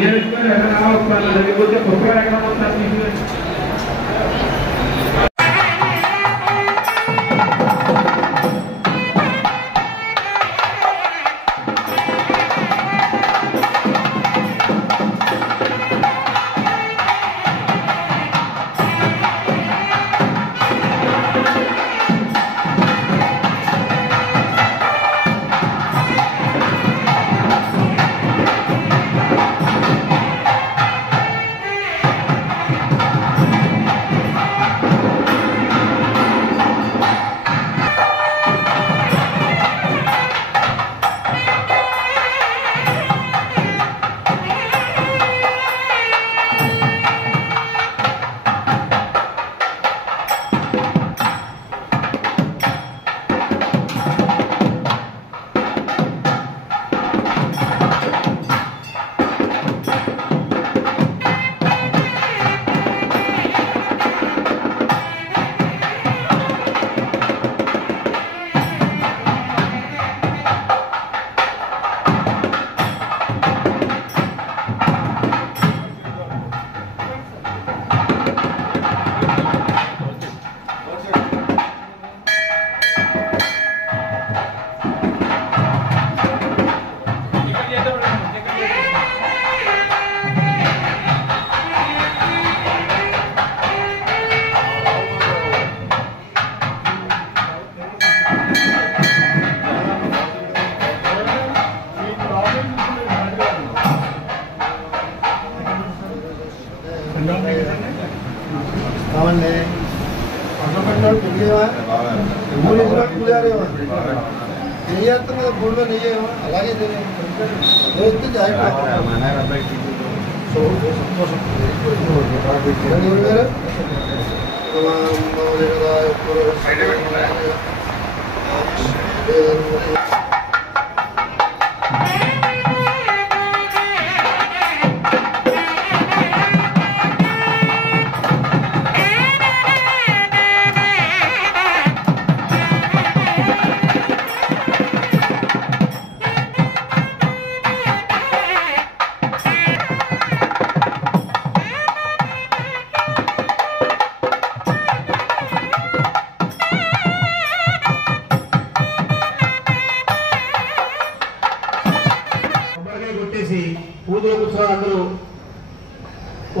విజయలక్ష్మి ఎక్కడ లేకపోతే కొత్తగా ఎక్కడ వస్తారు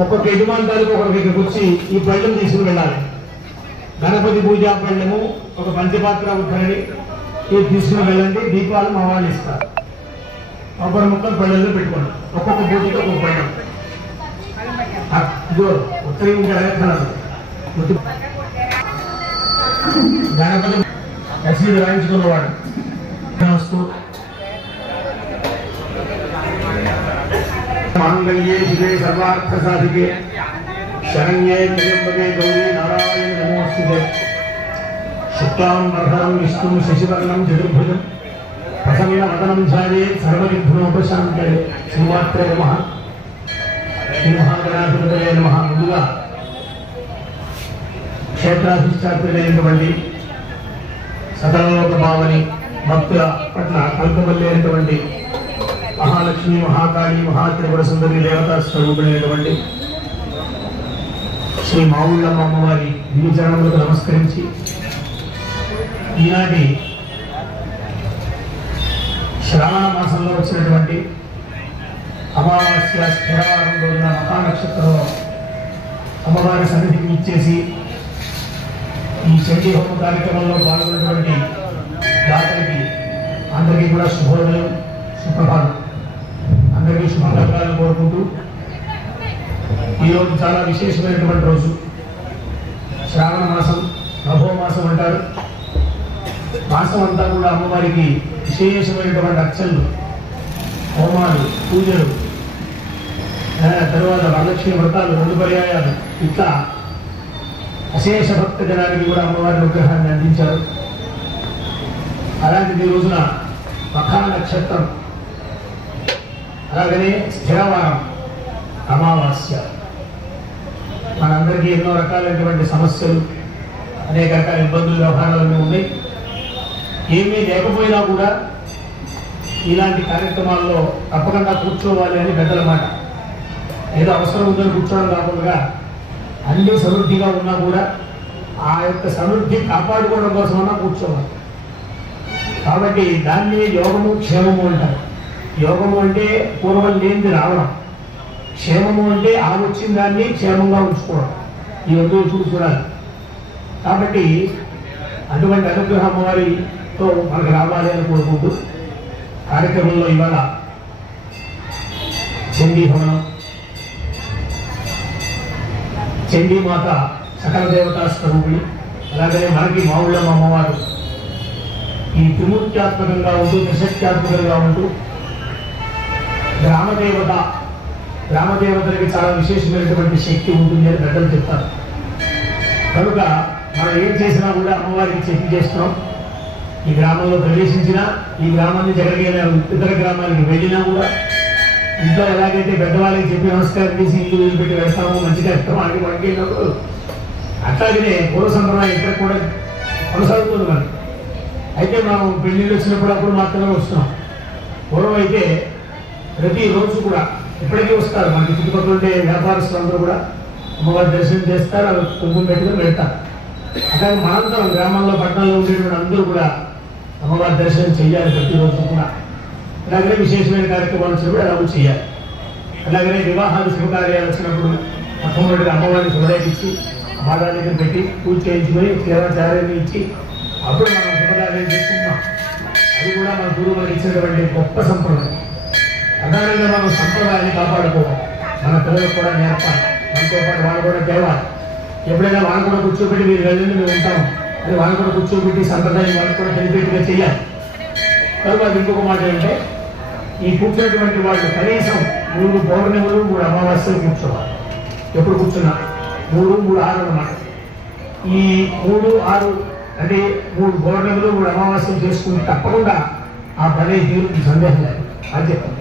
ఒక్కొక్క యజమానులకు ఒకరికి వచ్చి ఈ పళ్ళెం తీసుకుని వెళ్ళాలి. గణపతి పూజా పళ్ళెము ఒక పంచపాత్ర ఉత్తరని ఇది తీసుకుని వెళ్ళండి. దీపాలు మా వాళ్ళు ఇస్తారు. కొబ్బరి ముక్కలు పళ్ళెల్లో పెట్టుకోండి. ఒక్కొక్క పూజకి ఒక్కొక్క పళ్ళెం ఉత్తరం గణపతి రసీదు రాయించుకున్నవాడు मांगल्ये शिवे सर्वार्थ साधिके शरण्ये त्र्यंबके गौरी नारायण नमोस्तुते शुक्लां वरदं विष्णुं शशिवर्णं चतुर्भुजं प्रसन्नवदनं ध्यायेत् सर्वविघ्नोपशान्तये श्रीमात्रे नमः శ్రీమహాగణాధిపతయే నమః. ముందుగా క్షేత్రాధిష్టాత్రులైనటువంటి సకలలోక భావని భక్తుల పట్ల కల్పవల్లేనటువంటి మహాలక్ష్మి మహాకాళి మహాత్రిపుర సుందరి దేవతా స్వరూపుడైనటువంటి శ్రీ మావుళ్ళమ్మ అమ్మవారి దివ్యచరణములకు నమస్కరించి ఈనాటి శ్రావణ మాసంలో వచ్చినటువంటి అమావాస్య స్థిరవారం రోజున మహానక్షత్రంలో అమ్మవారి సన్నిధికి ఇచ్చేసి ఈ చండీ హోమ కార్యక్రమంలో పాల్గొన్నటువంటి దాతలకి అందరికీ కూడా శుభోదయం సుప్రభాతం. అందరికీ శుభాకాంక్షలు కోరుకుంటూ ఈరోజు చాలా విశేషమైనటువంటి రోజు. శ్రావణ మాసం నభోమాసం అంటారు. మాసం అంతా కూడా అమ్మవారికి విశేషమైనటువంటి అర్చనలు, హోమాలు, పూజలు, తర్వాత వరలక్ష్మి వ్రతాలు, 2 పర్యాయాలు, ఇట్లా అశేష భక్త జనానికి కూడా అమ్మవారి అనుగ్రహాన్ని అందించారు. అలాంటిది ఈ రోజున మఖా నక్షత్రం, అలాగనే స్థిరవారం, అమావాస్య. మనందరికీ ఎన్నో రకాలైనటువంటి సమస్యలు, అనేక రకాల ఇబ్బందులు, వ్యవహారాలన్నీ ఉన్నాయి. ఏమీ లేకపోయినా కూడా ఇలాంటి కార్యక్రమాల్లో తప్పకుండా కూర్చోవాలి అని పెద్దల మాట. ఏదో అవసరం ఉందని కూర్చోవడం కాకుండా అన్ని సమృద్ధిగా ఉన్నా కూడా ఆ యొక్క సమృద్ధి కాపాడుకోవడం కోసమన్నా కూర్చోవాలి. కాబట్టి దాన్ని యోగము క్షేమము అంటారు. యోగము అంటే పూర్వం లేనిది రావడం, క్షేమము అంటే ఆ వచ్చిన దాన్ని క్షేమంగా ఉంచుకోవడం. ఈ రెండు చూడాలి. కాబట్టి అటువంటి అనుగ్రహ అమ్మవారితో మనకు రావాలి అని కోరుకుంటూ కార్యక్రమంలో ఇవాళ చండీ హవనం, చండీమాత సకల దేవతా స్వరూపిణి, అలాగనే మనకి మావుళ్ళమ్మ అమ్మవారు ఈ త్రిమూర్త్యాత్మకంగా ఉంటూ త్రిశక్త్యాత్మకంగా ఉంటూ గ్రామదేవతలకి చాలా విశేషమైనటువంటి శక్తి ఉంటుంది అని పెద్దలు చెప్తారు. కనుక మనం ఏం చేసినా కూడా అమ్మవారికి చెప్పి చేస్తున్నాం. ఈ గ్రామంలో ప్రవేశించినా, ఈ గ్రామాన్ని జరగైన ఇతర గ్రామానికి వెళ్ళినా కూడా ఇంట్లో ఎలాగైతే పెద్దవాళ్ళకి చెప్పి నమస్కారం చేసి ఇల్లు వదిలిపెట్టి వెళ్తాము, మంచిగా ఇస్తాము అని మనకినప్పుడు అట్లాగనే పూర్వ సంప్రదాయం ఇక్కడ కూడా కొనసాగుతుంది మనకి. అయితే మనం పెళ్లిళ్ళు వచ్చినప్పుడు అప్పుడు మాత్రమే వస్తున్నాం. పూర్వం అయితే ప్రతిరోజు కూడా ఇప్పటికీ వస్తారు. మనకి చుట్టుపక్కల ఉండే వ్యాపారస్తులందరూ కూడా అమ్మవారి దర్శనం చేస్తారు, అవి కుంకుమ పెట్టుకుని వెళ్తారు. అట్లాగే మనందరం గ్రామంలో పట్టణంలో ఉండేటువంటి అందరూ కూడా అమ్మవారి దర్శనం చేయాలి ప్రతిరోజు కూడా. అలాగనే విశేషమైన కార్యక్రమాలు వచ్చినప్పుడు అలాగూ చేయాలి. అలాగనే వివాహాలు శుభకార్యాలు వచ్చినప్పుడు మొట్టమొదటిగా అమ్మవారిని శుభలేఖించి బాగా దగ్గర పెట్టి పూజ చేయించుకొని సేవాచార్యాన్ని ఇచ్చి అప్పుడు మనం శుభకార్యం చేసుకుంటాం. అది కూడా మన గురువు మనకి ఇచ్చినటువంటి గొప్ప సంప్రదాయం. ప్రధానంగా మనం సంప్రదాయాన్ని కాపాడుకోవాలి, మన పిల్లలకు కూడా నేర్పాలి, మనతో పాటు వాళ్ళు కూడా తేవాలి. ఎప్పుడైనా వాళ్ళు కూడా కూర్చోబెట్టి మీరు వెళ్ళండి మేము ఉంటాము అది వాళ్ళు కూడా కూర్చోబెట్టి సంప్రదాయం వాళ్ళకి కూడా తెలిపేట్టుగా చేయాలి. తర్వాత ఇంకొక మాట ఏంటంటే ఈ కూర్చున్నటువంటి వాళ్ళు కనీసం 3 పౌర్ణములు 3 అమావాస్యలు కూర్చోవాలి. ఎప్పుడు కూర్చున్నా 3, 3, 6 అన్నమాట. ఈ 3, 6 అంటే 3 పౌర్ణములు 3 అమావాస్యలు చేసుకుని తప్పకుండా ఆ పని తీరుకి సందేహం లేదు. అది చెప్తాను.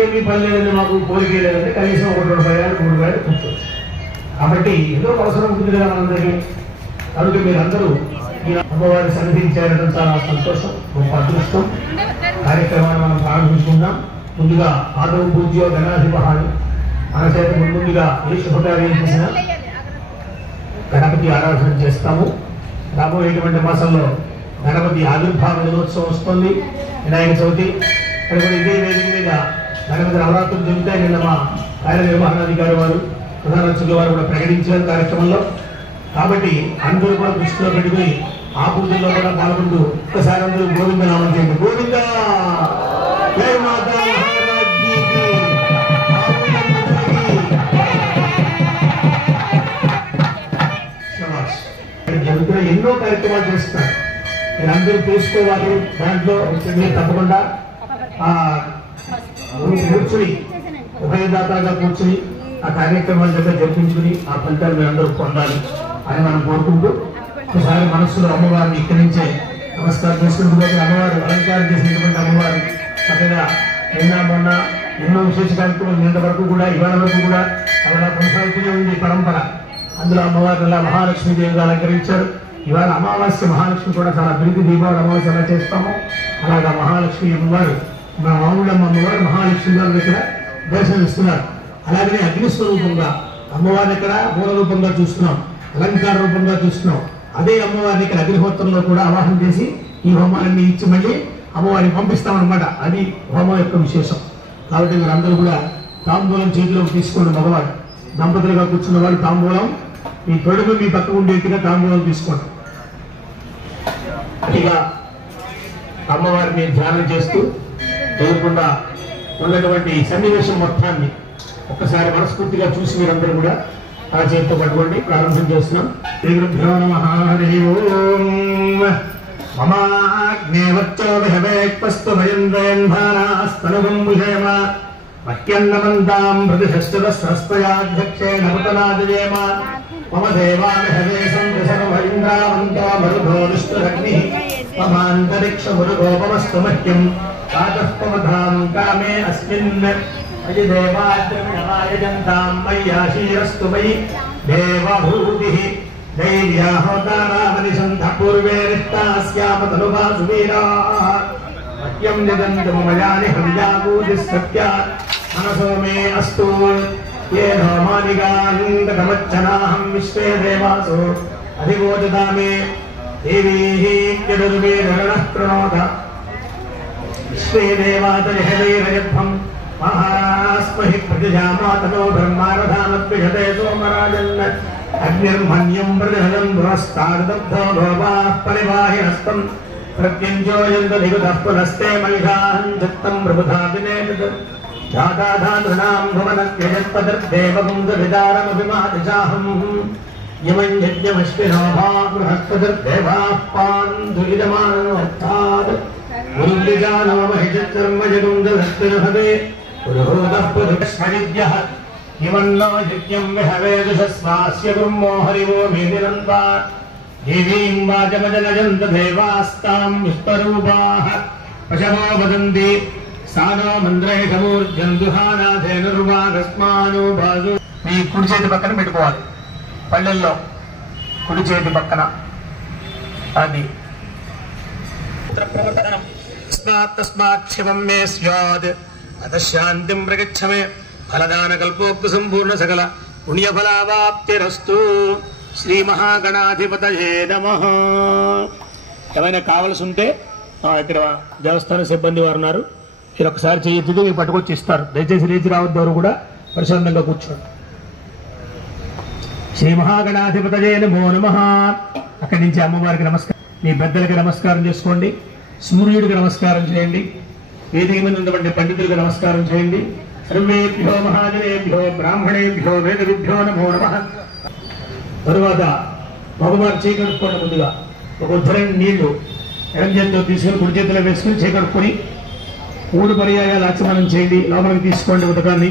ఏమీ పని లేదంటే మాకు కోరిక లేదంటే కనీసం 1, 2 వేలు 3 వేలు కూర్చోవచ్చు. కాబట్టి ఏదో అవసరం ఉంటుంది కదా మనందరికీ. కనుక మీరందరూ ఈ అమ్మవారి సన్నిధికి చేరడం చాలా సంతోషం, గొప్ప అదృష్టం. కార్యక్రమాన్ని మనం ప్రారంభించుకుందాం. ముందుగా ఆదవ పూజ్యో గణాధిపహాలు మన చేత ముందుగా ఏ శుభకార్యం చేసినా గణపతి ఆరాధన చేస్తాము. రాబోయేటువంటి మాసంలో గణపతి ఆవిర్భావ దినోత్సవం వస్తుంది, వినాయక చవితి. ఇక్కడ ఇదే వేదిక మీద గణపతి నవరాత్రులు జరుగుతాయి. నిన్న మా కార్యనిర్వహణాధికారి వారు ప్రధాన అర్చకుల వారు కూడా ప్రకటించిన కార్యక్రమంలో. కాబట్టి అందరూ కూడా దృష్టిలో పెట్టుకుని ఆ పూజల్లో కూడా పాల్గొంటూ ఒక్కసారి అందరూ గోవింద నామం చేయండి. గోవింద జై మాతా జరుగుతున్న ఎన్నో కార్యక్రమాలు చేస్తున్నారు. మీరందరూ తెలుసుకోవాలి. దాంట్లో మీరు తప్పకుండా కూర్చుని ఉభయదాతగా కూర్చుని ఆ కార్యక్రమాల దగ్గర జరిపించుకుని ఆ ఫలితాలు మీరందరూ పొందాలి అని మనం కోరుకుంటూ ఒకసారి మనస్సులో అమ్మవారిని ఇక్కడి నుంచే నమస్కారం చేసుకుంటూ అమ్మవారు అలంకారం చేసినటువంటి అమ్మవారు చక్కగా నిన్న మొన్న ఎన్నో విశేష కార్యక్రమాలు నిన్న వరకు కూడా ఇవాళ వరకు కూడా అలా కొనసాగుతూనే ఉంది పరంపర. అందులో అమ్మవారు అలా మహాలక్ష్మీదేవిగా అలంకరించారు. ఇవాళ అమావాస్య మహాలక్ష్మి కూడా చాలా ప్రీతి దీపావళి అమావాస్య ఎలా చేస్తామో అలాగా మహాలక్ష్మి అమ్మవారు మా మామూలమ్మ అమ్మవారు మహాలక్ష్మి గారు ఇక్కడ దర్శనమిస్తున్నారు. అలాగనే అగ్నిస్వరూపంగా అమ్మవారిని ఇక్కడ మూల రూపంగా చూస్తున్నాం, అలంకార రూపంగా చూస్తున్నాం. అదే అమ్మవారిని ఇక్కడ అగ్నిహోత్రంలో కూడా ఆవాహన చేసి ఈ హోమాన్ని ఇచ్చి మళ్ళీ అమ్మవారిని పంపిస్తామన్నమాట. అది హోమం యొక్క విశేషం. కాబట్టి మీరందరూ కూడా తాంబూలం చేతిలోకి తీసుకోండి. మగవాడు దంపతులుగా కూర్చున్న వాళ్ళు తాంబూలం మీ తొడుగు మీ పక్క ఉండేట్టుగా తాంబూలం తీసుకోండి. ఇక అమ్మవారిని ధ్యానం చేస్తూ ఎదురకుండా ఉన్నటువంటి సన్నివేశం మొత్తాన్ని ఒక్కసారి మనస్ఫూర్తిగా చూసి మీరందరూ కూడా ఆ చేతితో పట్టుకోండి. ప్రారంభం చేస్తున్నాం. శ్రీ గురుభ్యో నమః. హరి ఓం. మమాగ్నేవచ్చోభిహవేక్పస్తు భయంద్రయన్భానాస్తనుబంబుషేమ మహ్యన్నమంతాం ప్రతిశస్త్రస్రస్తయాధ్యక్షేణ పతనాదయేమ మమ దేవామిహవే సంతసర్వైంద్రావంతో మరుధో దుష్టరగ్నిః మమాంతరిక్షమురుగోపమస్తు మహ్యం కాతఃపవధాం కామే అస్మిన్ అయి దేవాద్రవిణమాయజంతాం మయ్యాశీరస్తు మయి దేవభూతిః దైవ్యాహోతారామనిషంధ పూర్వే రిక్తాస్యామతనువాసువీరాः మహ్యం నిదంతు మయాని హవ్యాభూతిः సత్యాత్ మనసో మే అస్తు. ये नो मानिगान्तकमच्छनाहं विश्वे देवासो अधिवोचतामे देवीः यदुर्वेदगणः प्रणोद विश्वे देवातरिहदैरयध्वम् महास्महि प्रतिजामातनो ब्रह्मारधामद्विषते सोमराजन् अग्निर्मन्यम् प्रतिहदम् पुरस्तादब्धो भोपाः परिवाहि हस्तम् प्रत्यञ्जोयन्तधिगतः पुनस्ते महिषाहम् चित्तम् प्रबुधाभिनेतत् जाताधातॄणाम् भुवनत्यजत्पदर्देवपुंसविदारमभिमादिशाहम् यमम् यज्ञमश्विनो भा बृहस्पतिर्देवाः पान्तु इदमानोऽर्थात् गुरुर्विजानो महिषत्कर्मजगुन्दधत्तिर्हवे पुरुहूतः पुरुषस्मरिद्यः इमन्नो यज्ञम् विहवेदुषस्वास्य ब्रह्मो हरिवो मेदिनन्ता देवीम् वाचमजनयन्त देवास्ताम् विश्वरूपाः पशवो वदन्ति सानो మంత్రేషమూర్జందుహానాథేనుర్వాగస్మానో బాజు మీ కుడి చేతి పక్కన పెట్టుకోవాలి పళ్ళెల్లో కుడి చేతి పక్కన అది తస్మాత్ శివం మే స్యాద్ అతశాంతిం ప్రగచ్చమే ఫలదాన కల్పోక్త సంపూర్ణ సకల పుణ్యఫలావాప్తిరస్తు శ్రీ మహాగణాధిపతయే నమః. ఏమైనా కావాల్సి ఉంటే ఇక్కడ దేవస్థాన సిబ్బంది వారు ఉన్నారు, మీరు ఒకసారి చేయొద్దు, మీరు పట్టుకొచ్చి ఇస్తారు. దయచేసి లేచి రావద్దు, కూడా ప్రశాంతంగా కూర్చోండి. శ్రీ మహాగణాధిపతయే నమో నమః. అక్కడి నుంచి అమ్మవారికి నమస్కారం, మీ పెద్దలకి నమస్కారం చేసుకోండి, సూర్యుడికి నమస్కారం చేయండి, వేదిక మీద ఉన్నటువంటి పండితులకు నమస్కారం చేయండి. సర్వేభ్యో మహాజనేభ్యో బ్రాహ్మణేభ్యో వేదవిభ్యో నమో నమః. తరువాత మగవారు చేకడుక్కోండి. ముందుగా ఒక ఉద్ధరణ నీళ్లు ఎడం చేతిలో తీసుకొని కుడి చేతిలో వేసుకుని చేకడుక్కొని 3 పర్యాయాలు ఆచమనం చేయండి. లోపలికి తీసుకోండి ఉదకాన్ని.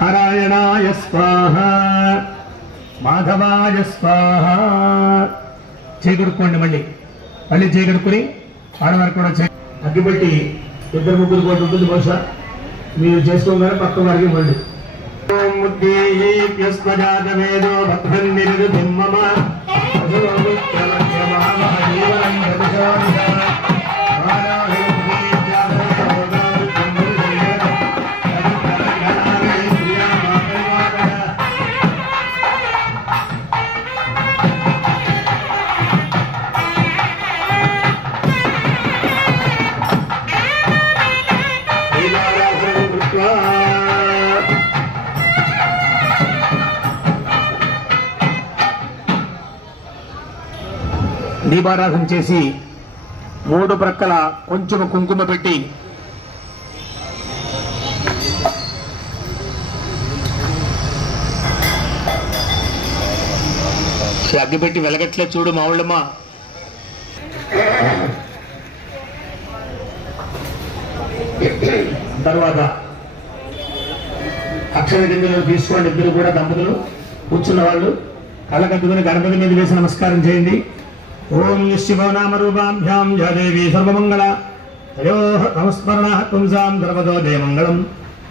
నారాయణాయ స్వాహ, మాధవాయ స్వాహ. చేకడుక్కోండి. మళ్ళీ చేకడుక్కుని ఆడవారికి కూడా అగ్గిపెట్టి 2-3 కోట్ల ఉంటుంది బహుశా, మీరు చేసుకోగానే పక్క వారికి మళ్ళీ ముద్దేయస్వజాతవేదో భద్రన్నిరుధిం మమ దీపారాధన చేసి 3 ప్రక్కల కొంచెం కుంకుమ పెట్టి అగ్గి పెట్టి వెలగట్లే చూడు మావుళ్ళమ్మ. తర్వాత అక్షర గింజలు తీసుకోండి. ఇద్దరు కూడా దంపతులు కూర్చున్న వాళ్ళు కళ్ళకద్దుకుని గణపతి మీద వేసి నమస్కారం చేయండి. ఓం శివో నామ రూపాభ్యాం జయదేవి సర్వమంగళ తయోః నమస్మరణ పుంసాం సర్వదో దేవమంగళం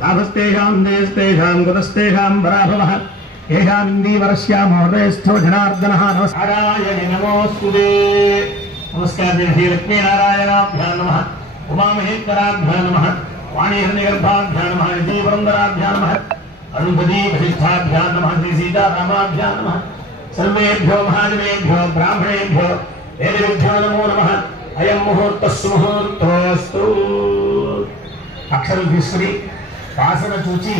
లాభస్తేషాం జయస్తేషాం కుతస్తేషాం పరాభవః ఏషామిందీవరస్యామోదయస్థో జనార్దనః. నమస్కారాయ నమోస్తుతే. నమస్కారం శ్రీ లక్ష్మీనారాయణాభ్యాం నమః, ఉమామహేశ్వరాభ్యాం నమః, వాణీహిరణ్యగర్భాభ్యాం నమః, నిధిపురందరాభ్యాం నమః, అరుంధతీ వశిష్ఠాభ్యాం నమః, శ్రీ సీతారామాభ్యాం నమః. సర్వేభ్యో మహాజనేభ్యో బ్రాహ్మణేభ్యో వేదవిభ్యో నమో నమః. అయం ముహూర్తః సుముహూర్తోస్తు. అక్షరం తీసుకుని వాసన చూచి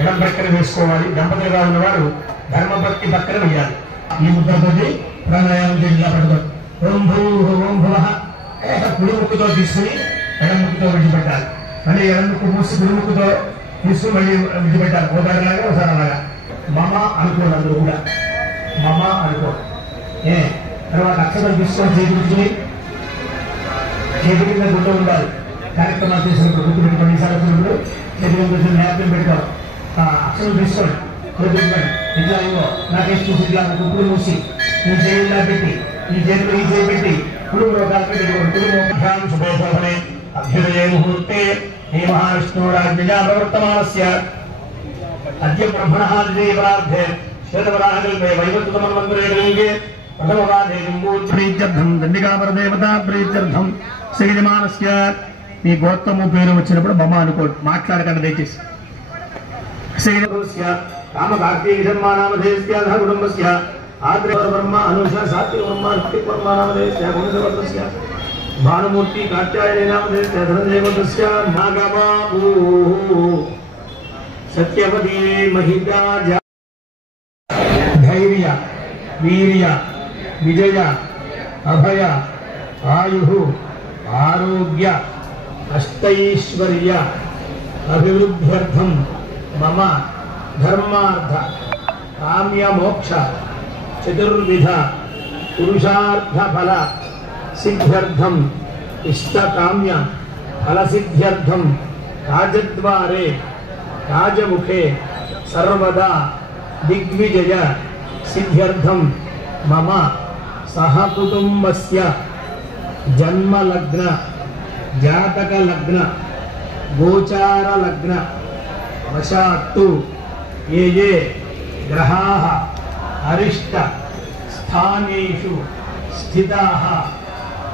ఎడం పక్కన వేసుకోవాలి. దంపతులుగా ఉన్నవారు ధర్మభక్తి పక్కన వేయాలి. ఈ ముద్రతోటి ప్రాణాయామం చేయాలి. పడుతుంది. ఓం భూ ఓం భువః. కుడి ముక్కుతో తీసుకుని ఎడం ముక్కుతో విడిచిపెట్టాలి. మళ్ళీ ఎడం ముక్కు మూసి కుడి ముక్కుతో తీసుకుని మళ్ళీ విడిచిపెట్టాలి. ఓదారిలాగా ఒకసారి అలాగా మమ అనుకోండి. అందరూ కూడా మమ అనుకో. తర్వాత అక్షరం తీసుకొని చేకూర్చుని చేతి కింద గుడ్డ ఉండాలి. కార్యక్రమాలు చేసినప్పుడు గుర్తు పెట్టుకోండి. ఈసారి వచ్చినప్పుడు చేతి కింద కొంచెం జ్ఞాపకం పెట్టుకోవాలి. అక్షరం తీసుకోండి. ఇట్లా ఇవ్వ నాకేసి చూసి ఇట్లా గుప్పుడు మూసి ఈ చేయిలా పెట్టి ఈ చేతిలో ఈ చేయి పెట్టి కుటుంబంలో కుటుంబం శుభోభవనే అభ్యుదయ ముహూర్తే హే మహావిష్ణురాజ్ఞా ప్రవర్తమానస్య అద్య బ్రహ్మణః దేవార్థే శ్వేతవరాహకల్పే వైవత్తుతమన్వంతరే కలిగే ప్రథమవాదే ప్రీత్యర్థం దండికాపర దేవతా ప్రీత్యర్థం శ్రీజమానస్య. మీ గోత్రము పేరు వచ్చినప్పుడు మమ అనుకోండి, మాట్లాడకండి దయచేసి. रामकार्तिकशर्मानामधेयस्य कुटुम्बस्य आद्रवर्मा अनुषा सात्विकवर्मा ऋत्विकवर्मानामधेयस्य गुणवर्गस्य भानुमूर्ति कात्यायनेनामधेयस्य धनञ्जयवर्गस्य नागबाबू सत्यवती महिता धैर्य वीर्य विजय अभय आयु आरोग्य अष्टैश्वर्य अभिवृद्ध्यर्थं मम धर्मार्थ काम्य मोक्ष चतुर्विध पुरुषार्थ फल सिद्ध्यर्थम इष्टकाम्य फल सिद्ध्यर्थम राजद्वारे राजमुखे सर्वदा दिग्विजय सिद्ध्यर्थम मम सहकुटुम्बस्य जन्म लग्न जातक लग्न गोचार लग्न वशात्तु ये ग्रहाः अरिष्ट स्थानेषु स्थिताः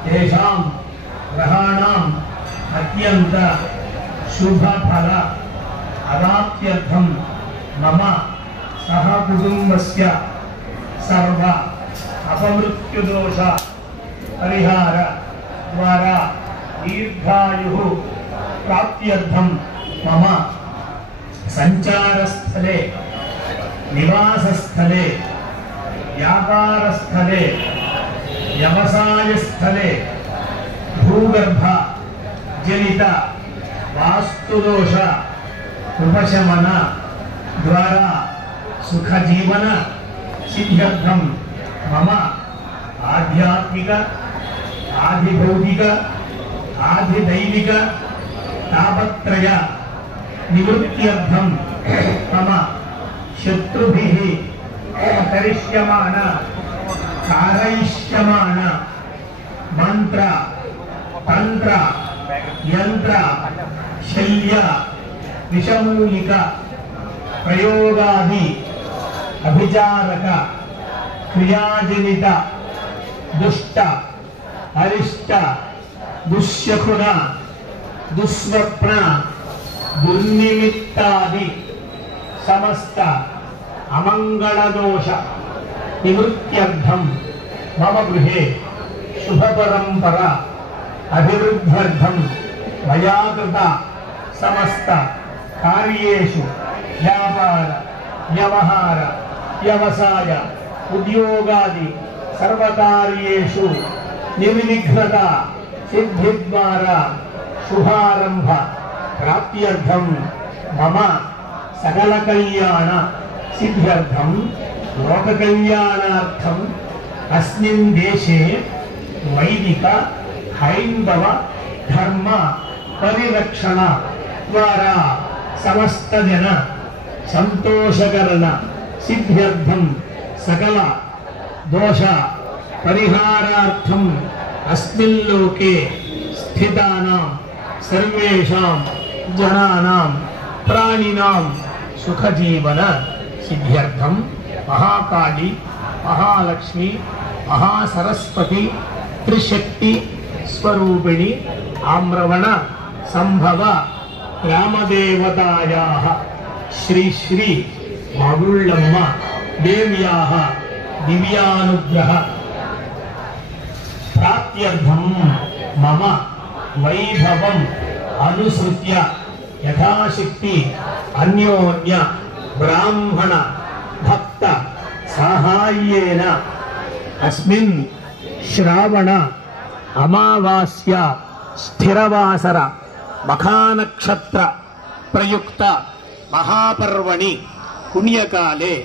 तेषां ग्रहाणाम् अत्यंत शुभ फल अवाप्त्यर्थं मम सहकुटुम्बस्य सर्व अपमृत्युदोष परिहार द्वारा दीर्घायुः प्राप्त्यर्थं मम संचारस्थले निवासस्थले व्यापारस्थले व्यवसायस्थले भूगर्भ जनित वास्तुदोष उपशमन द्वारा सुख जीवन सिद्ध्यर्थं मम आध्यात्मिक आधिभौतिक आधिदैविक तापत्रय निवृत्त्यर्थं मम शत्रुभिः करिष्यमान कारयिष्यमान मंत्र तंत्र यंत्र शल्य विषमूलिक प्रयोगादि अभिचारक क्रियाजनित दुष्ट अरिष्ट दुष्यकुन दुस्वप्न दुर्निमित्तादि समस्त अमंगल दोष निवृत्त्यर्थं मम गृहे शुभ परंपरा अभिवृद्ध्यर्थं मया कृत समस्त कार्येषु व्यापार व्यवहार व्यवसाय उद्योगादि सर्वकार्येषु निर्विघ्नता सिद्धि द्वारा शुभारंभ प्राप्त्यर्थं मम सकल कल्याण सिद्ध्यर्थं लोक कल्याणार्थं अस्मिन् देशे वैदिक हैंदव धर्म परिरक्षण द्वारा समस्त जन संतोषकरण सिद्ध्यर्थं सकल दोष परिहारार्थं अस्मिन् लोके स्थितानां सर्वेषां जनानां प्राणिनां सुख जीवन सिद्ध्यर्थं महाकाली महालक्ष्मी महासरस्वती त्रिशक्ति स्वरूपिणी आम्रवण संभव ग्रामदेवतायाः श्री श्री मागुळ्ळम्म देव्याः दिव्यानुग्रह प्राप्त्यर्थं मम वैभवम् अनुसृत्य यथाशक्ति अन्योन्य ब्राह्मण भक्त साहाय्येन अस्मिन् श्रावण अमावास्या स्थिरवासर मखानक्षत्र प्रयुक्त महापर्वणि पुण्यकाले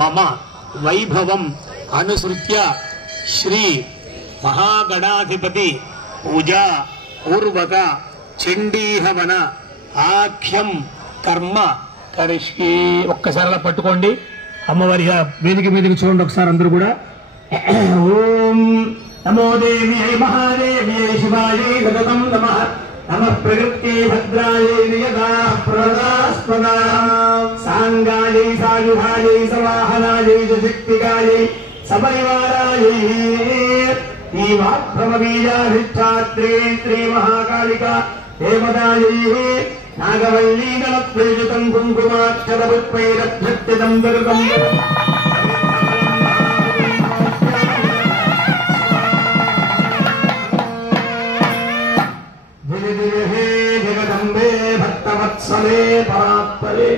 मम वैभवम् अनुसृत्य श्री महागणाधिपति पूजा पूर्वक चंडीहवन आख्यम कर्म करिष्ये ఒక్కసారి అలా పట్టుకోండి అమ్మవారి వేదిక మీదకి చూడండి ఒకసారి అందరూ కూడా ఓం నమో దేవ్యై మహాదేవ్యై శివాయై సతతం నమః నమః ప్రకృతే భద్రాయై నియతా ప్రదాస్పదా సాంగాయై సాయుధాయై సవాహనాయై శక్తికాయై సపరివారాయై ఈ వాగ్భవ బీజాధిష్టాత్రే శ్రీ మహాకాళిక దేవతాయై నాగవల్లీదళప్రేజితం కుంకుమాక్షరవత్పైరభ్యక్తిదం దృతం జగదంబే భక్తవత్సలే పరాత్పరే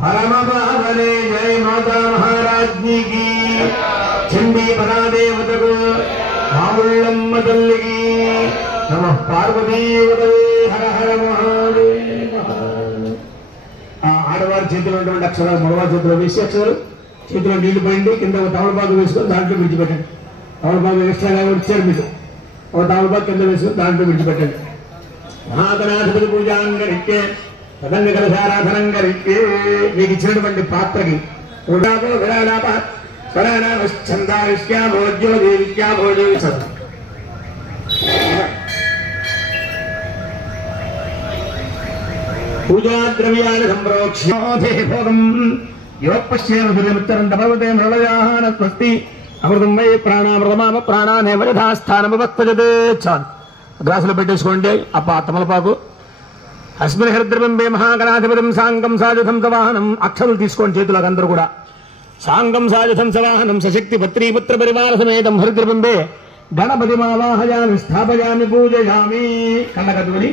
పరమపావనే జయ మాతా మహారాజ్ఞి కీ చండీ పరాదేవతకు మాముళ్ళమ్మ తల్లికి నమః పార్వతీవదే హర హర మహాదేవ. ఆడవారి చేతిలో ఉన్నటువంటి అక్షరాలు మగవారి చేతిలో వేసి అక్షరాలు చేతిలో నీళ్లు పోయింది కింద ఒక తమలపాకు వేసుకొని దాంట్లో విడిచిపెట్టండి. తమలపాకు ఎక్స్ట్రాగా ఇచ్చారు మీకు ఒక తమలపాకు కింద వేసుకొని దాంట్లో విడిచిపెట్టండి. మహాగణాధిపతి పూజాంగరికే తదంగ కలశారాధనంగరికే మీకు ఇచ్చినటువంటి పాత్రకి పూజా ద్రవ్యాన్ని సంప్రోక్ష్యోధే భోగం యోపశ్యేమృతరం తపవతే మృళయానస్తి అమృతం వై ప్రాణామృతమామ ప్రాణానేవ యథాస్థానముపక్తజతే. చాలు గ్లాసులో పెట్టేసుకోండి. అప్ప తమలపాకు అస్మిన్ హరిద్రబింబే మహాగణాధిపతిం సాంగం సాయుధం సవాహనం. అక్షరులు తీసుకోండి చేతులకు అందరూ కూడా. సాంగం సాయుధం సవాహనం సశక్తి పత్రీపుత్ర పరివార సమేతం హరిద్రబింబే గణపతి మావాహయామి స్థాపయామి పూజయామి. కళ్ళకద్దుకుని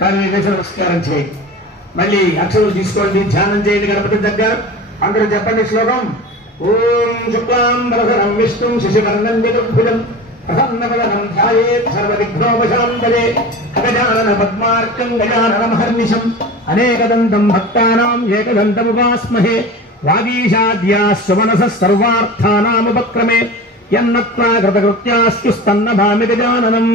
కానీ నమస్కారం చేయండి. మళ్ళీ అక్షరులు తీసుకోండి, ధ్యానం చేయండి గణపతి దగ్గర. అందరూ చెప్పండి శ్లోకం. ఓం శుక్లాంబరధరం విష్ణుం శశివర్ణం చతుర్భుజం ప్రసన్నవదనం ధ్యాయేత్ సర్వవిఘ్నోపశాంతయే గజానన పద్మార్కం గజాననమహర్నిశం అనేకదంతం భక్తానాం ఏకదంతముపాస్మహే వాగీషాద్యాస్సు మనసః సర్వార్థానాముపక్రమే యన్నత్వా కృతకృత్యాస్యుస్తన్నభామి గజాననం.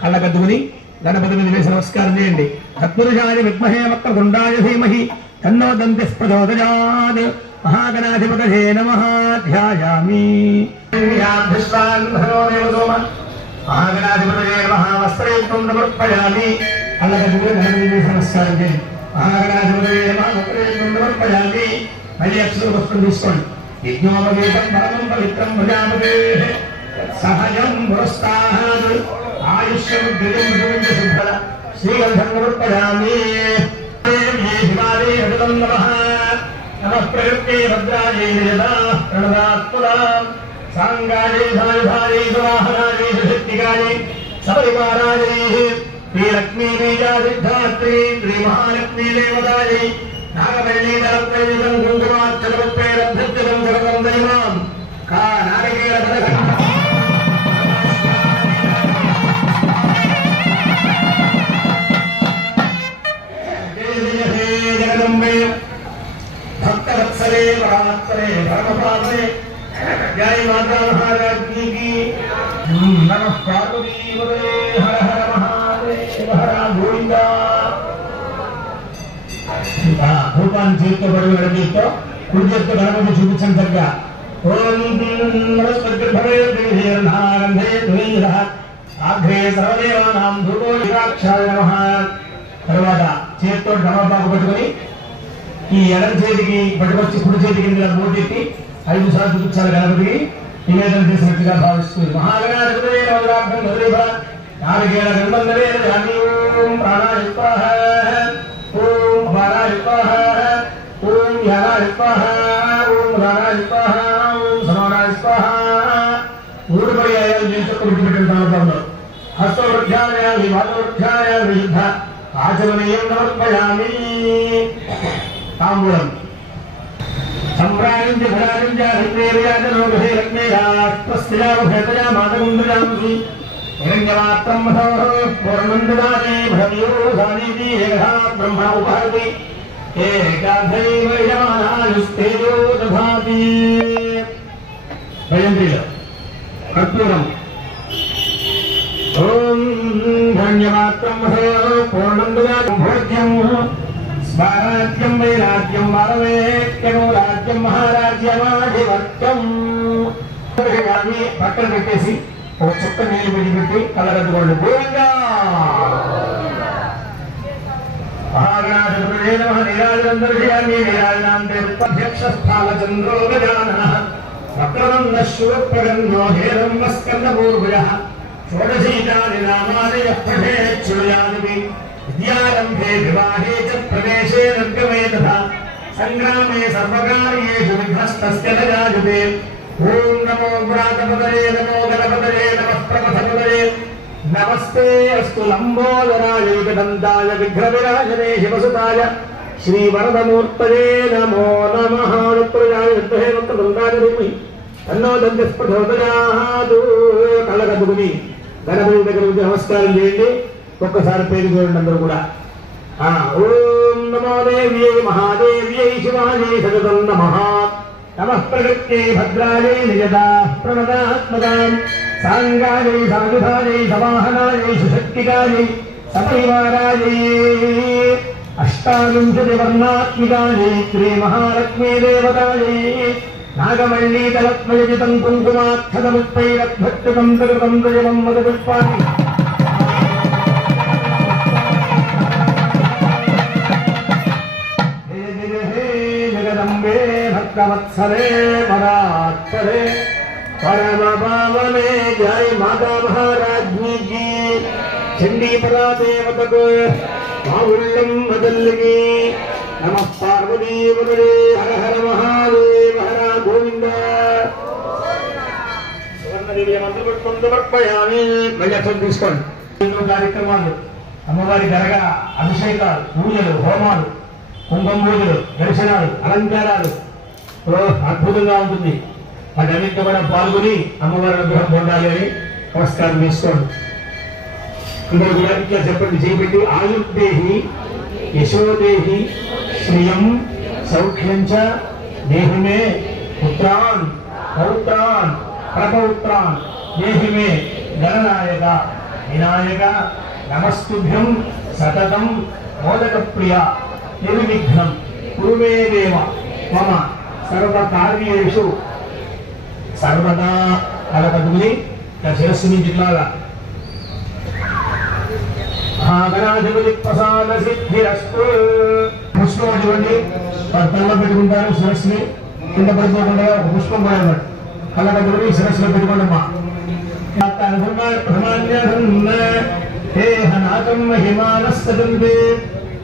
కళ్ళకద్దుకుని గణపతి మీద వేసి నమస్కారం చేయండి. తత్పురుషాయ విద్మహే వక్రతుండాయ ధీమహి తన్నో దంతిః ప్రచోదయాత్. మహాగణాధిపతయే నమః. ధ్యాయామి మహాగణాధిపతయే నమః. వస్త్రయుక్తం సమర్పయామి. కళ్ళకద్దుకుని గణపతి మీద నమస్కారం చేయండి. మహాగణాధిపతయే నమః. వస్త్రయుక్తం సమర్పయామి. మళ్ళీ అక్షర వస్త్రం తీసుకోండి. యజ్ఞోపవీతం పరమం పవిత్రం ప్రజాపతే సహజం పురస్తాద్ ఆయుష్యముద్రితం శుభ్ర శ్రీగంధం సమర్పయామి. హిమాలయ హృదం నమః. నమః ప్రకృతే భద్రాయే ప్రణదాత్మదా సాంగాయే ధాయుధాయే సువాహనాయే సుశక్తికాయే సపరివారాయే శ్రీలక్ష్మీ బీజాసిద్ధాత్రీ శ్రీ మహాలక్ష్మీ దేవతాయే నాగవల్లీదళప్రేజితం కుంకుమాక్షరవత్పైరభ్యక్తిదం సర్వం దైవాం కా నారికేళ జగదంబే భక్తవత్సలే పరాత్పరే పరమపావనే జయ మాతా మహారాజ్ఞి కీ నమః పార్వతీపదే హర హర మహాదేవ హర గోవింద. భూపాన్ని చేతితో పడి చేతితో కుడి చేతితో గణపతి చూపించండి తగ్గ. ఓం ఆఘ్రే సర్వదేవానాం ధూపో నిరాక్షాయ నమః. తర్వాత చేతితో తమలపాకు పట్టుకొని ఈ ఎడమ చేతికి పట్టుకొచ్చి కుడి చేతికి మోటెత్తి 5 సార్లు చూపించాలి. గణపతికి నివేదన చేసినట్టుగా భావిస్తుంది. మహాగణాధిపతయే నమః. నాలుగేళ్ల గంధందరే ఓం ప్రాణాయ స్వాహ ఓం అపానాయ స్వాహ ఓం ధ్యానాయ స్వాహ ఓం ఉదానాయ స్వాహ ఓం సమానాయ స్వాహ. 3 పర్యాయాలు చేస్తూ విడిచిపెట్టిన సందర్భంలో హస్తవృద్ధ్యాయామి వాదవృద్ధ్యాయామి యుద్ధ ఆచమనీయం సమర్పయామి. తాంబూలం సంప్రాణించ ఫలానించ హృదయరాజనోగహే లక్ష్మేయాస్త్వస్యాభేతయా మాతగుంద్రయామి హిరణ్యమాత్రం పూర్ణం దదామి భ్రమ్యో సానీతి ఏకః బ్రహ్మ ఉపహరతి ఏకాధైవ యమానాయుస్తేజో దధాతి. భయంత్రిలో కర్పూరం. ఓం హిరణ్యమాత్రం పూర్ణం దదామి భోజ్యం స్వరాజ్యం వైరాజ్యం వరవేత్యనో రాజ్యం మహారాజ్యమాధిపత్యం. పక్కన పెట్టేసి ఒక చుక్క నీళ్లు విడిపెట్టి కళ్ళగద్దుకోండి. గోవిందా మహాగణాధిపతయే నమః. నీరాజనం దర్శయామి. నీరాజనాంతేక్షస్థాన చంద్రో గజాననః వక్రదండ శివప్రగన్నో హేరంబస్కందపూర్వజః షోడశీతాని నామాని యః పఠేత్ శృణుయామి విద్యారంభే వివాహే చ ప్రవేశే నిర్గమే తథా సంగ్రామే సర్వకార్యేషు విఘ్నస్తస్య న జాయతే. ఓం నమో వ్రాతపదయే నమో గణపతయే నమః ప్రమథపదయే నమస్తే అస్తు లంబోదరాయ ఏకదంతాయ విఘ్నవినాశనే శివసుతాయ శ్రీవరదమూర్తయే నమో నమః. రుద్రాయ విద్మహే వక్రతుండాయ ధీమహి తన్నో దంతిః ప్రచోదయాత్. కళ్ళకద్దుకుని గణపతి దగ్గర నమస్కారం చేయండి. ఒక్కసారి పేరు చూడండి అందరూ కూడా. ఓం నమో దేవ్యై మహాదేవ్యై శివాయై సగతం నమః. నమః ప్రకృత్యై భద్రాయై నిజదా ప్రణదాత్మదాం సాంగాయై సాయుధాయై సవాహనాయై సుశక్తికాయై సపరివారాయై అష్టావింశతి వర్ణాత్మికాయై శ్రీ మహాలక్ష్మీ దేవతాయై నాగమల్లీతలత్మయజితం కుంకుమాక్షతముప్పైరద్భక్తికం ప్రకృతం దయమం మధుపుష్పాణి भक्तवत्सले परात्परे परम पावने जय माता महाराज्ञी की चंडी परा देवतको माउल्लम मदल्लगी नमः पार्वती वरदे हर हर महादेव हर गोविंद सुवर्णदेवी मंत्रपुष्पं समर्पयामि. మళ్ళీ తీసుకోండి. ఎన్నో కార్యక్రమాలు అమ్మవారి దర్గా అభిషేకాలు పూజలు హోమాలు కుంభం పూజలు దర్శనాలు అలంకారాలు అద్భుతంగా ఉంటుంది. వాటన్నింటిలో కూడా పాల్గొని అమ్మవారి అనుగ్రహం పొందాలి అని నమస్కారం చేసుకోండి. అందరూ కూడా ఇట్లా చెప్పండి చేపెట్టి ఆయుర్దేహి యశోదేహి శ్రియం సౌఖ్యం చ దేహి మే పుత్రాన్ పౌత్రాన్ ప్రపౌత్రాన్ దేహి మే గణనాయక వినాయక నమస్తుభ్యం సతతం మోదక ప్రియ నిర్విఘ్నం కురు మే దేవ మమ సర్వకార్యేషు సర్వదా. కలకదుని శిరస్సు నుంచి ఇట్లాగా మహాగణాధిపతి ప్రసాద సిద్ధిరస్తు. పుష్పం చూడండి తలలో పెట్టుకుంటారు శిరస్సుని కింద పడిపోకుండా ఒక పుష్పం కూడా కలకదుని శిరస్సులో పెట్టుకోండమ్మా. నాకం మహిమానస్సంతే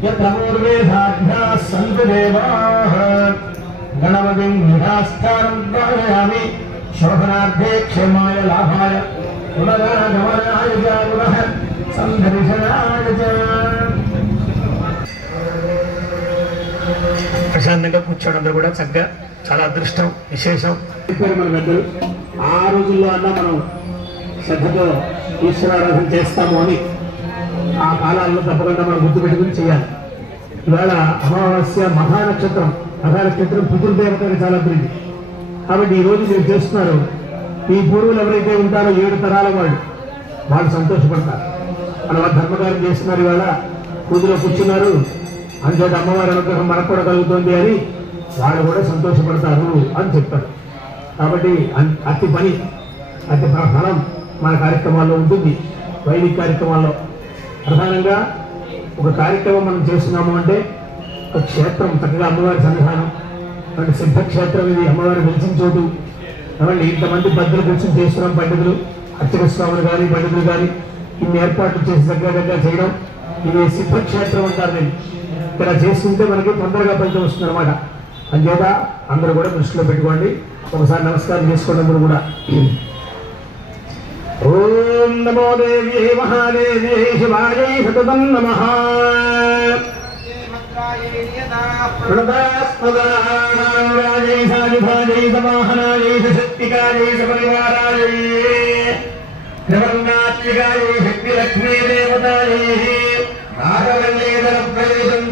యత్రమూర్వేదాభ్యాः సంతు దేవాః గణపతిం నిధాస్థానం ధారయామి శోభనార్థే క్షేమాయ లాభాయ పునరాగమనాయ చ పునః సందర్శనాయ చ. ప్రశాంతంగా కూర్చోవడం అందరూ కూడా చక్కగా చాలా అదృష్టం విశేషం. మన పెద్దలు ఆ రోజుల్లో అన్నా మనం శ్రద్ధతో ఈశ్వరారాధన చేస్తాము అని ఆ కాలాల్లో తప్పకుండా మనం గుర్తుపెట్టుకుని చేయాలి. ఇవాళ అమావాస్య మహానక్షత్రం పితృదేవతకి చాలా ప్రీతి కాబట్టి ఈ రోజు మీరు చేస్తున్నారు. ఈ పూర్వులు ఎవరైతే ఉంటారో 7 తరాల వాళ్ళు సంతోషపడతారు. మన ధర్మకార్యం చేస్తున్నారు, ఇవాళ పూజలో కూర్చున్నారు, అంచేత అమ్మవారి అనుగ్రహం మనకు కూడా కలుగుతుంది అని వాళ్ళు కూడా సంతోషపడతారు అని చెప్తారు. కాబట్టి అతి ఫలం మన కార్యక్రమాల్లో ఉంటుంది. వైదిక కార్యక్రమాల్లో ప్రధానంగా ఒక కార్యక్రమం మనం చేస్తున్నాము అంటే ఒక క్షేత్రం చక్కగా అమ్మవారి సన్నిధానం అంటే సిద్ధక్షేత్రం, ఇది అమ్మవారి వెలిసిన చోటు. కాబట్టి ఇంతమంది పెద్దలు కూర్చొని చేస్తున్నాం, పండితులు అర్చక స్వాములు కానీ పండితులు కానీ ఇన్ని ఏర్పాట్లు చేసి దగ్గర చేయడం, ఇది సిద్ధక్షేత్రం అంటారు. నేను ఇక్కడ చేస్తుంటే మనకి తొందరగా ఫలితం వస్తుంది అనమాట. అంచేత అందరూ కూడా దృష్టిలో పెట్టుకోండి. ఒకసారి నమస్కారం చేసుకోండి అందరూ కూడా. ఓం నమో దేవ్యై మహాదేవ్యై శివాయై సతతం నమః. ప్రణదాస్మదాయ సాయుధాయ సవాహనాయ సుశక్తికాయ సపరివారాయ త్రివర్ణాత్మికాయ శక్తిలక్ష్మీ దేవతాయ నాగవల్లీధర ప్రవేశం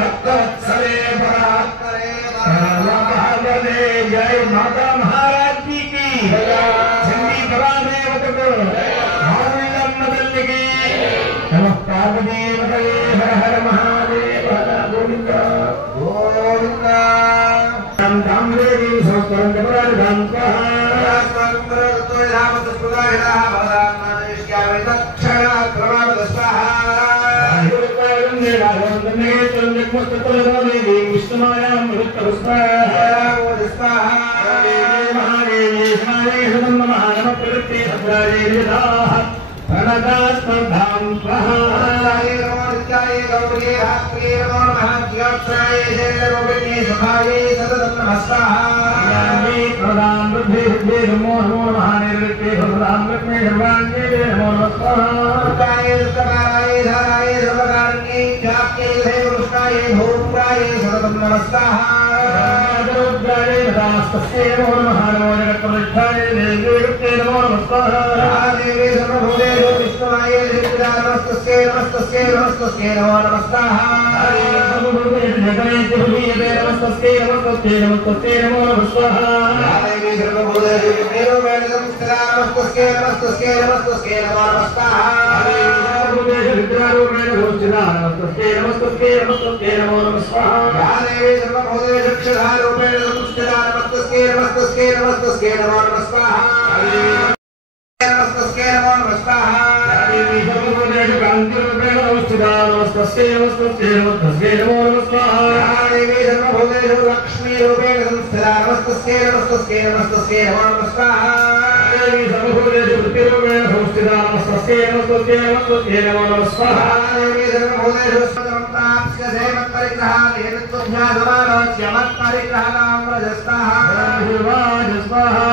भक्तवत्सले परात्परे जय माता महाराज की चंडी परा देवतको माउल्लम मदल्लगी नमः पार्वती वरदे हर हर महादेव हर गोविंद गोविंद. राम राम देवी संस्करण जबराज राम स्वाहा संस्करण तो राम सुदाहिना भगवान क्या विलक्षण क्रमद स्वाहा. विष्णुमायां स्वाहा महादेवी स्वाहे नमः नमः प्रकृते भद्रादेवी दाः प्रणदास्पर्धां स्वाहा नित्याय गौरी हात्रे नमो नमः ज्योत्साय शैलरूपिणे सुभाये सततं नमः स्वाहा प्रदां वृद्धे वृद्धे नमो नमः निर्वृत्ते प्रदां लक्ष्मी सर्वाण्ये नमो नमः स्वाहा रुद्राय रुद्रकाराय धाराय सर्वकारण्ये व्याप्ये देवकृष्णाय भूपुराय सततं नमः स्वाहा रुद्राय दास्तस्यै नमो नमः नमो जगत्प्रतिष्ठाय देवी नमो नमः स्वाहा देवी सर्वभूतेषु विष्णुवाय नमस्तस्यै नमस्तस्यै नमस्तस्यै नमो नमः स्वाहा जगन्नाथभूये नमस्तस्यै नमस्तस्यै नमस्तस्यै नमो नमः स्वाहा देवी सर्वभूतेषु विष्णुरूपेण संस्थिता नमस्तस्यै नमस्तस्यै नमस्तस्यै नमो नमः स्वाहा सर्वभूतेषु विद्यारूपेण संस्थिता नमस्तस्यै नमस्तस्यै नमस्तस्यै नमो नमः स्वाहा देवी सर्वभूतेषु क्षुधारूपेण संस्थिता नमस्तस्यै नमस्तस्यै नमस्तस्यै नमो नमः स्वाहा नमस्तस्यै नमो नमः स्वाहा देवी सर्वभूतेषु कान्तिरूपेण संस्थिता नमस्तस्यै नमस्तस्यै नमस्तस्यै नमो नमः स्वाहा देवी सर्वभूतेषु लक्ष्मीरूपेण संस्थिता नमस्तस्यै नमस्तस्यै नमस्तस्यै नमो नमः स्वाहा देवी सर्वभूतेषु वृत्तिरूपेण संस्थिता नमस्तस्यै नमस्तस्यै नमस्तस्यै नमो नमः स्वाहा देवी सर्वभूतेषु स्वतन्त्राप्स्य सेवत्परिग्रहा देवत्वज्ञासमानस्य मत्परिग्रहानां रजस्ताः स्वाहा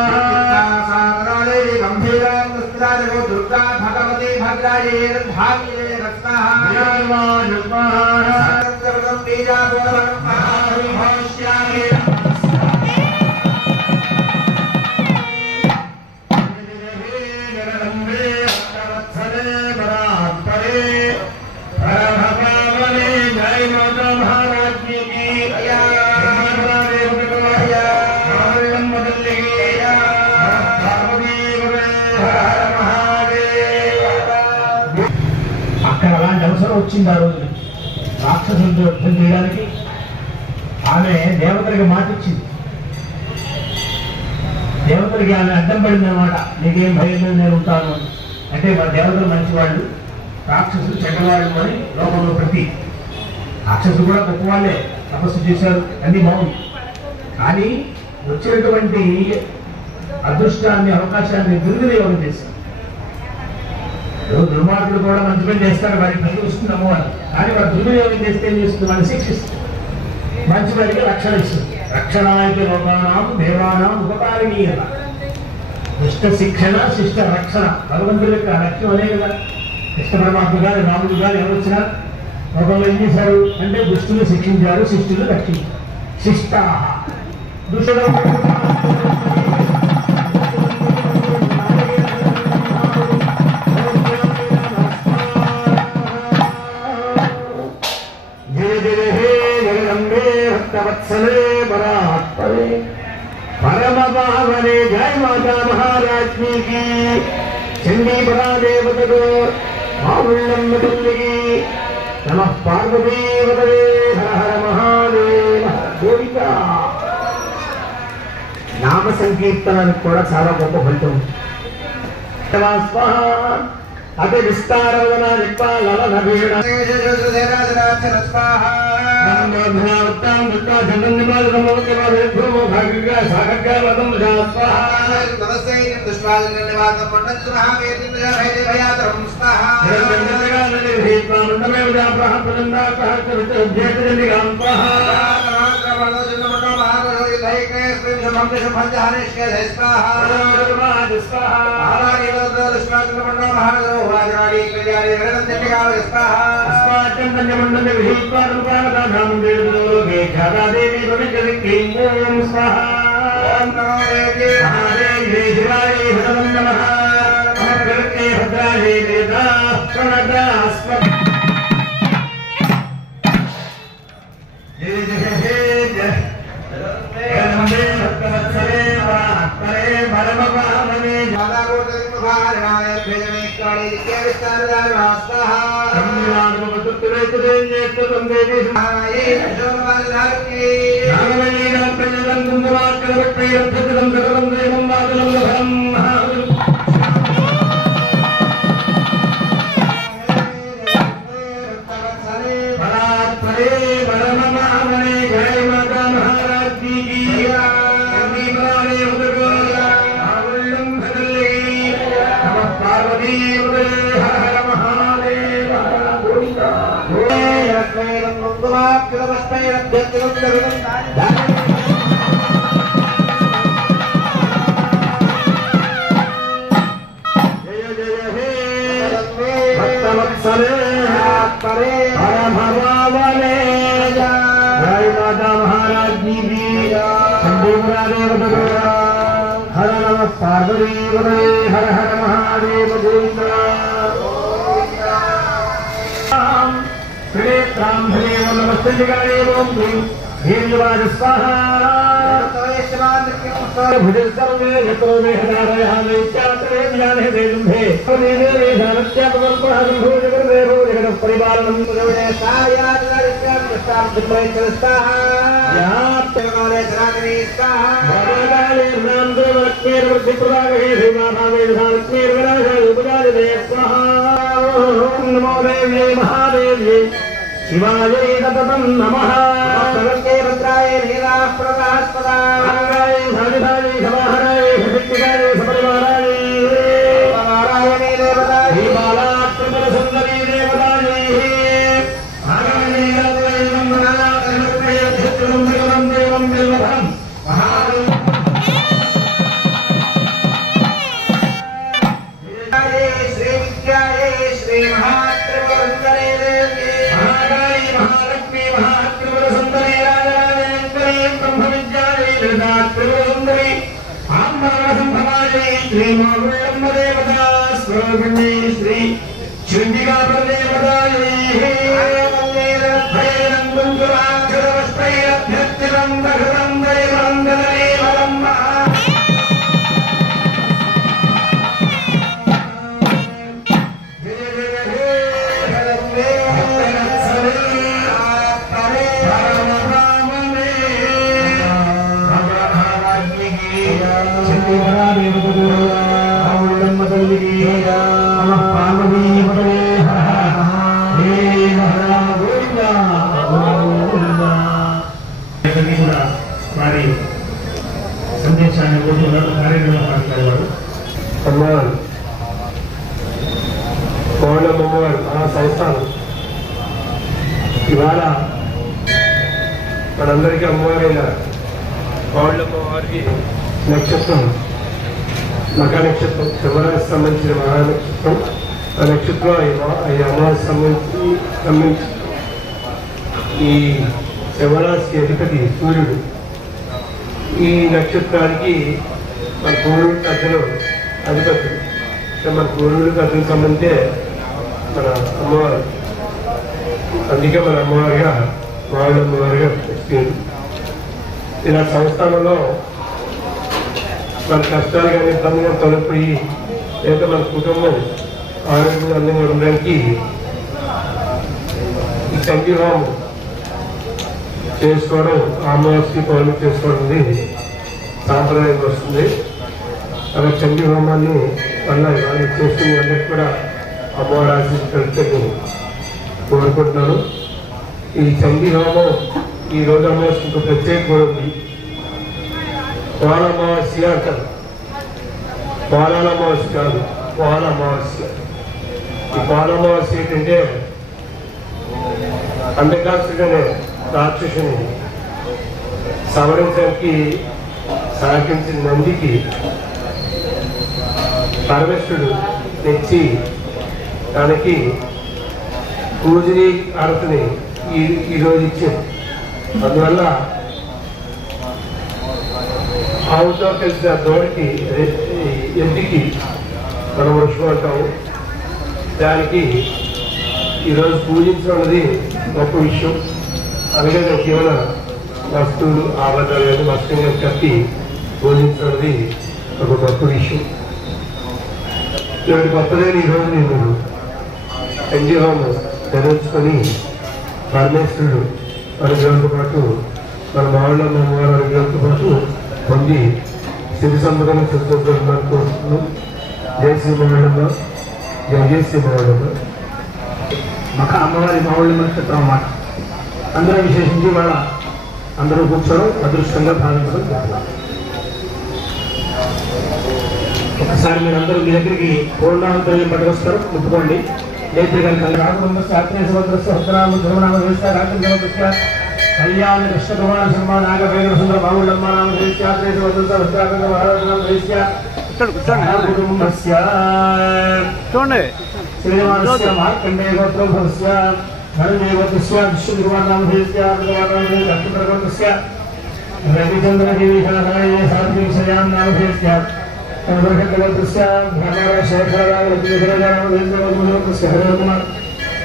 देवी गंभीरां दुष्टा जगो दुर्गा भगवती भद्रायै भाग्ये रस्ताः स्वाहा सर्वं बीजापुरं भाष्यामि వచ్చింది ఆ రోజు రాక్షసులతో యుద్ధం చేయడానికి ఆమె దేవతలకి మాట ఇచ్చింది. దేవతలకి ఆమె అడ్డం పడింది అన్నమాట. నీకేం భయం లేదు, నేను ఉంటాను అని. అంటే మా దేవతలు మంచివాళ్ళు, రాక్షసులు చెడ్డవాళ్ళు అని లోకంలో ప్రతి రాక్షసులు కూడా గొప్పవాళ్ళే, తపస్సు చేశారు, అన్ని బాగుంది. కానీ వచ్చినటువంటి అదృష్టాన్ని అవకాశాన్ని దుర్వినియోగం చేశారు. దుర్మార్గులు కూడా మంచి పని చేస్తారు, వారికి పని వస్తుందమ్మో అని. కానీ వాడు దుర్వినియోగం చేస్తే ఏం చేస్తుంది, వాడిని శిక్షిస్తుంది. మంచి వారికి రక్షణ ఇస్తుంది. రక్షణాయ లోకానాం దేవానాం ఉపకారిణీయత. దుష్ట శిక్షణ శిష్ట రక్షణ భగవంతుడి యొక్క లక్ష్యం అనే కదా. కృష్ణ పరమాత్మ గారు రాముడు గారు ఎవరు వచ్చినా లోకంలో ఏం చేశారు అంటే దుష్టులు శిక్షించారు, శిష్టులు రక్షించారు. శిష్టా దుష్టుడు वत्सले परात्परे परम पावने जय माता महाराज्ञी की चंडी परा देवतको मावुल्लम तल्लिकी नमः पार्वती वदे हर हर महादेव गोविंदा. నామ సంకీర్తనానికి కూడా చాలా గొప్ప ఫలితం ఉంది. అతి విస్తారవన నిపాలన భీడ जय महाराज जी भी हर नम पार्वती हर हर महादेव गोविंद नमस्ते भीमवाज स्वाहा नमो देव्यै महादेव्यै शिवायै तततं नमः सर्वके रुद्राय नीलाप्रदास्पदाय धारिधाय समाहराय शक्तिकाय सपरिवाराय नारायणे देवताय बाला त्रिपुर सुंदरी देवताय आगमने नमः नमस्ते चित्रं देवं देवं श्री विद्याय श्री महात्रिपुरसुंदरी देवी महालक्ष्मी महात्रिपुर सुंदरी राजराजेश्वरी ब्रह्म विद्यालय त्रिपुर सुंदरी आम्बरसंभवायै श्री महाब्रह्म देवता स्वरूपिणी श्री चंडिका देवतायै भैरं कुंकुराक्षरवस्त्रैरभ्यर्चितं दघृतं दैवं వారి సందేశాన్ని రోజుల్లో కార్యక్రమం మాట్లాడేవారు అమ్మవారు పౌర్ణమి అమ్మవారు ఆ సంస్థానం ఇవాళ మనందరికీ అమ్మవారైన పౌర్ణమి అమ్మవారికి నక్షత్రం మకా నక్షత్రం శివరాశికి సంబంధించిన మహానక్షత్రం ఆ నక్షత్రం ఈ అమ్మవారికి సంబంధించి ఈ శివరాశికి అధిపతి సూర్యుడు. ఈ నక్షత్రానికి మన పూర్వుడు కథలు అధిపతులు. మన పూర్వుడు కథలకు సంబంధించే మన అమ్మవారు. అందుకే మన అమ్మవారిగా వాళ్ళ అమ్మవారిగా పేరు. ఇలా సంస్థానంలో మన కష్టాలు కానీ ఇబ్బందిగా తొలగిపోయి లేదా మన కుటుంబం ఆరోగ్యం అందంగా ఉండడానికి ఈ సంగీహోమం చేసుకోవడం అమావాస్య పౌర్ణమి చేసుకోవడం సాంప్రదాయం వస్తుంది. అలా చండీ హోమాన్ని వల్ల ఇవాళ చేస్తున్న అందరికీ కూడా అమ్మవారి ఆశీస్సులు కోరుకుంటున్నాను. ఈ చండీ హోమం ఈ రోజు అమావాస్యకు ప్రత్యేక కూడా ఉంది. పోల అమావాస్య అంటారు. పోలాల అమావాస్య కాదు, పోల అమావాస్య. ఈ పోల అమావాస్య ఏంటంటే అంధకాసుడనే రాక్షసుని సంవరించడానికి సహకరించిన నందికి పరమేశ్వరుడు తెచ్చి తనకి పూజని ఆరతిని ఈరోజు ఇచ్చారు. అందువల్ల ఆవుతో కలిసిన దోడికి ఎద్దికి మనం వృషం అంటాము. దానికి ఈరోజు పూజించడం అనేది గొప్ప విషయం. అలాగే కేవల వస్తువులు ఆభరణాలు వస్తువులు కట్టి పూజించడం అనేది ఒక గొప్ప విషయం. ఇలాంటి గొప్పదైన ఈరోజు నేను సంజీవము ధరించుకొని పరమేశ్వరుడు అనుగ్రహంతో పాటు మన మామూలు అమ్మవారి అనుగ్రహంతో పాటు పొంది సిరి సంపదను చూసుకోవాలని కోరుతున్నాం. జై శ్రీ మామూలమ్మ, జై శ్రీ మామూలమ్మ. మఖ అమ్మవారి మామూలు నక్షత్రం అన్నమాట. అందరూ విశేషించి వాళ్ళ అందరూ కూర్చోవడం అదృష్టంగా భావించడం. ఒకసారి మీరందరూ మీ దగ్గరికి పూర్ణాంతరం పట్టుకొస్తారు, ముట్టుకోండి. కళ్యాణ కృష్ణ కుమార శర్మ నాగవేంద్ర సుందర బాబులమ్మ చూడండి శ్రీనివాస మార్కండే గోత్రోభవస్య నరదేవతస్య విష్ణుకుమార్ నామధేయస్య అర్ధగోత్రస్య రవిచంద్ర దేవీశాయ సాత్విక శయాన్ నామధేయస్య గోత్రస్య భ్రమర శేఖరరావు లక్ష్మీధరనామధేయస్య హరికుమార్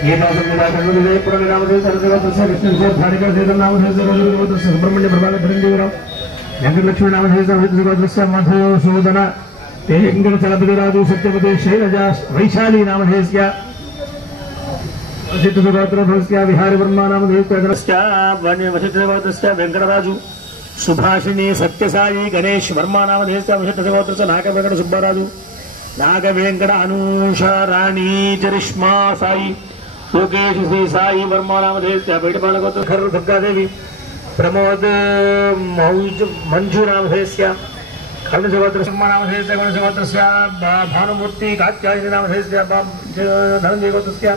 గీతా సంగీత కంగులే పురనామధేయ సరస్వతస్య కృష్ణస్య ధారిక దేవ నామధేయస్య గోత్రస్య సుబ్రహ్మణ్య ప్రభాల ధరంజీవరావు వెంకటలక్ష్మీ నామధేయస్య గోత్రస్య మధుసూదన వెంకట చలపతిరాజు సత్యవతి శైలజా వైశాలి నామధేయస్య గోత్రస్య విహారి వర్మ నామధేయస్య వశిష్ఠగోత్రస్య వెంకటరాజు సుభాషిణి సత్యసాయి గణేష్ వర్మ నామధేయస్య వశిష్ఠగోత్రస్య నాగ వెంకట సుబ్బారాజు నాగ వెంకట అనూష రాణి చరిష్మా సాయి లోకేష్ శ్రీ సాయి వర్మ నామధేయస్య బయటపాల గోత్ర ఖర్ దుర్గాదేవి ప్రమోద్ మంజు నామధేయస్య కర్ణజగోత్రస్య నామధేయస్య గణజగోత్రస్య భానుమూర్తి కాత్యాయని నామధేయస్య ధనంజయగోత్రస్య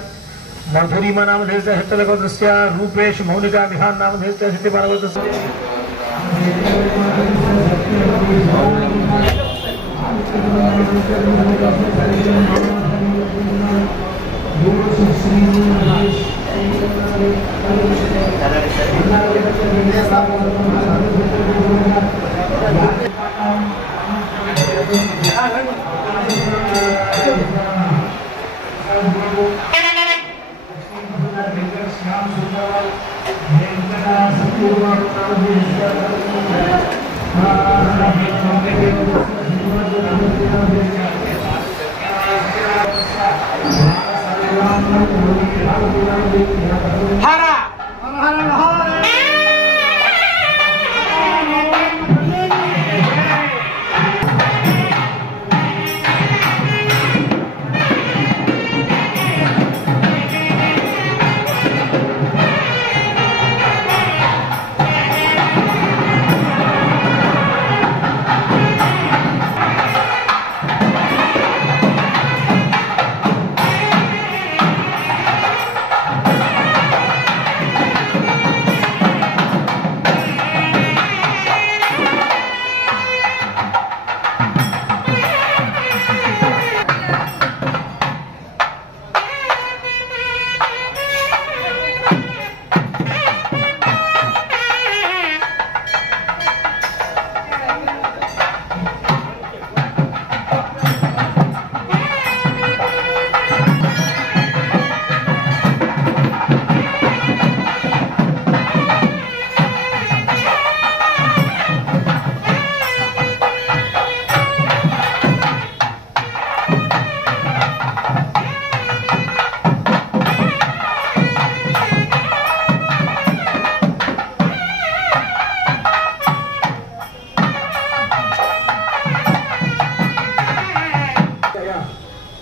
మధురిమ నామధేయస్య హెత్తలగోత్రస్య రూపేష్ మౌనికా విహాన్ నామధేయస్య సిద్ధిపాలగోత్రస్య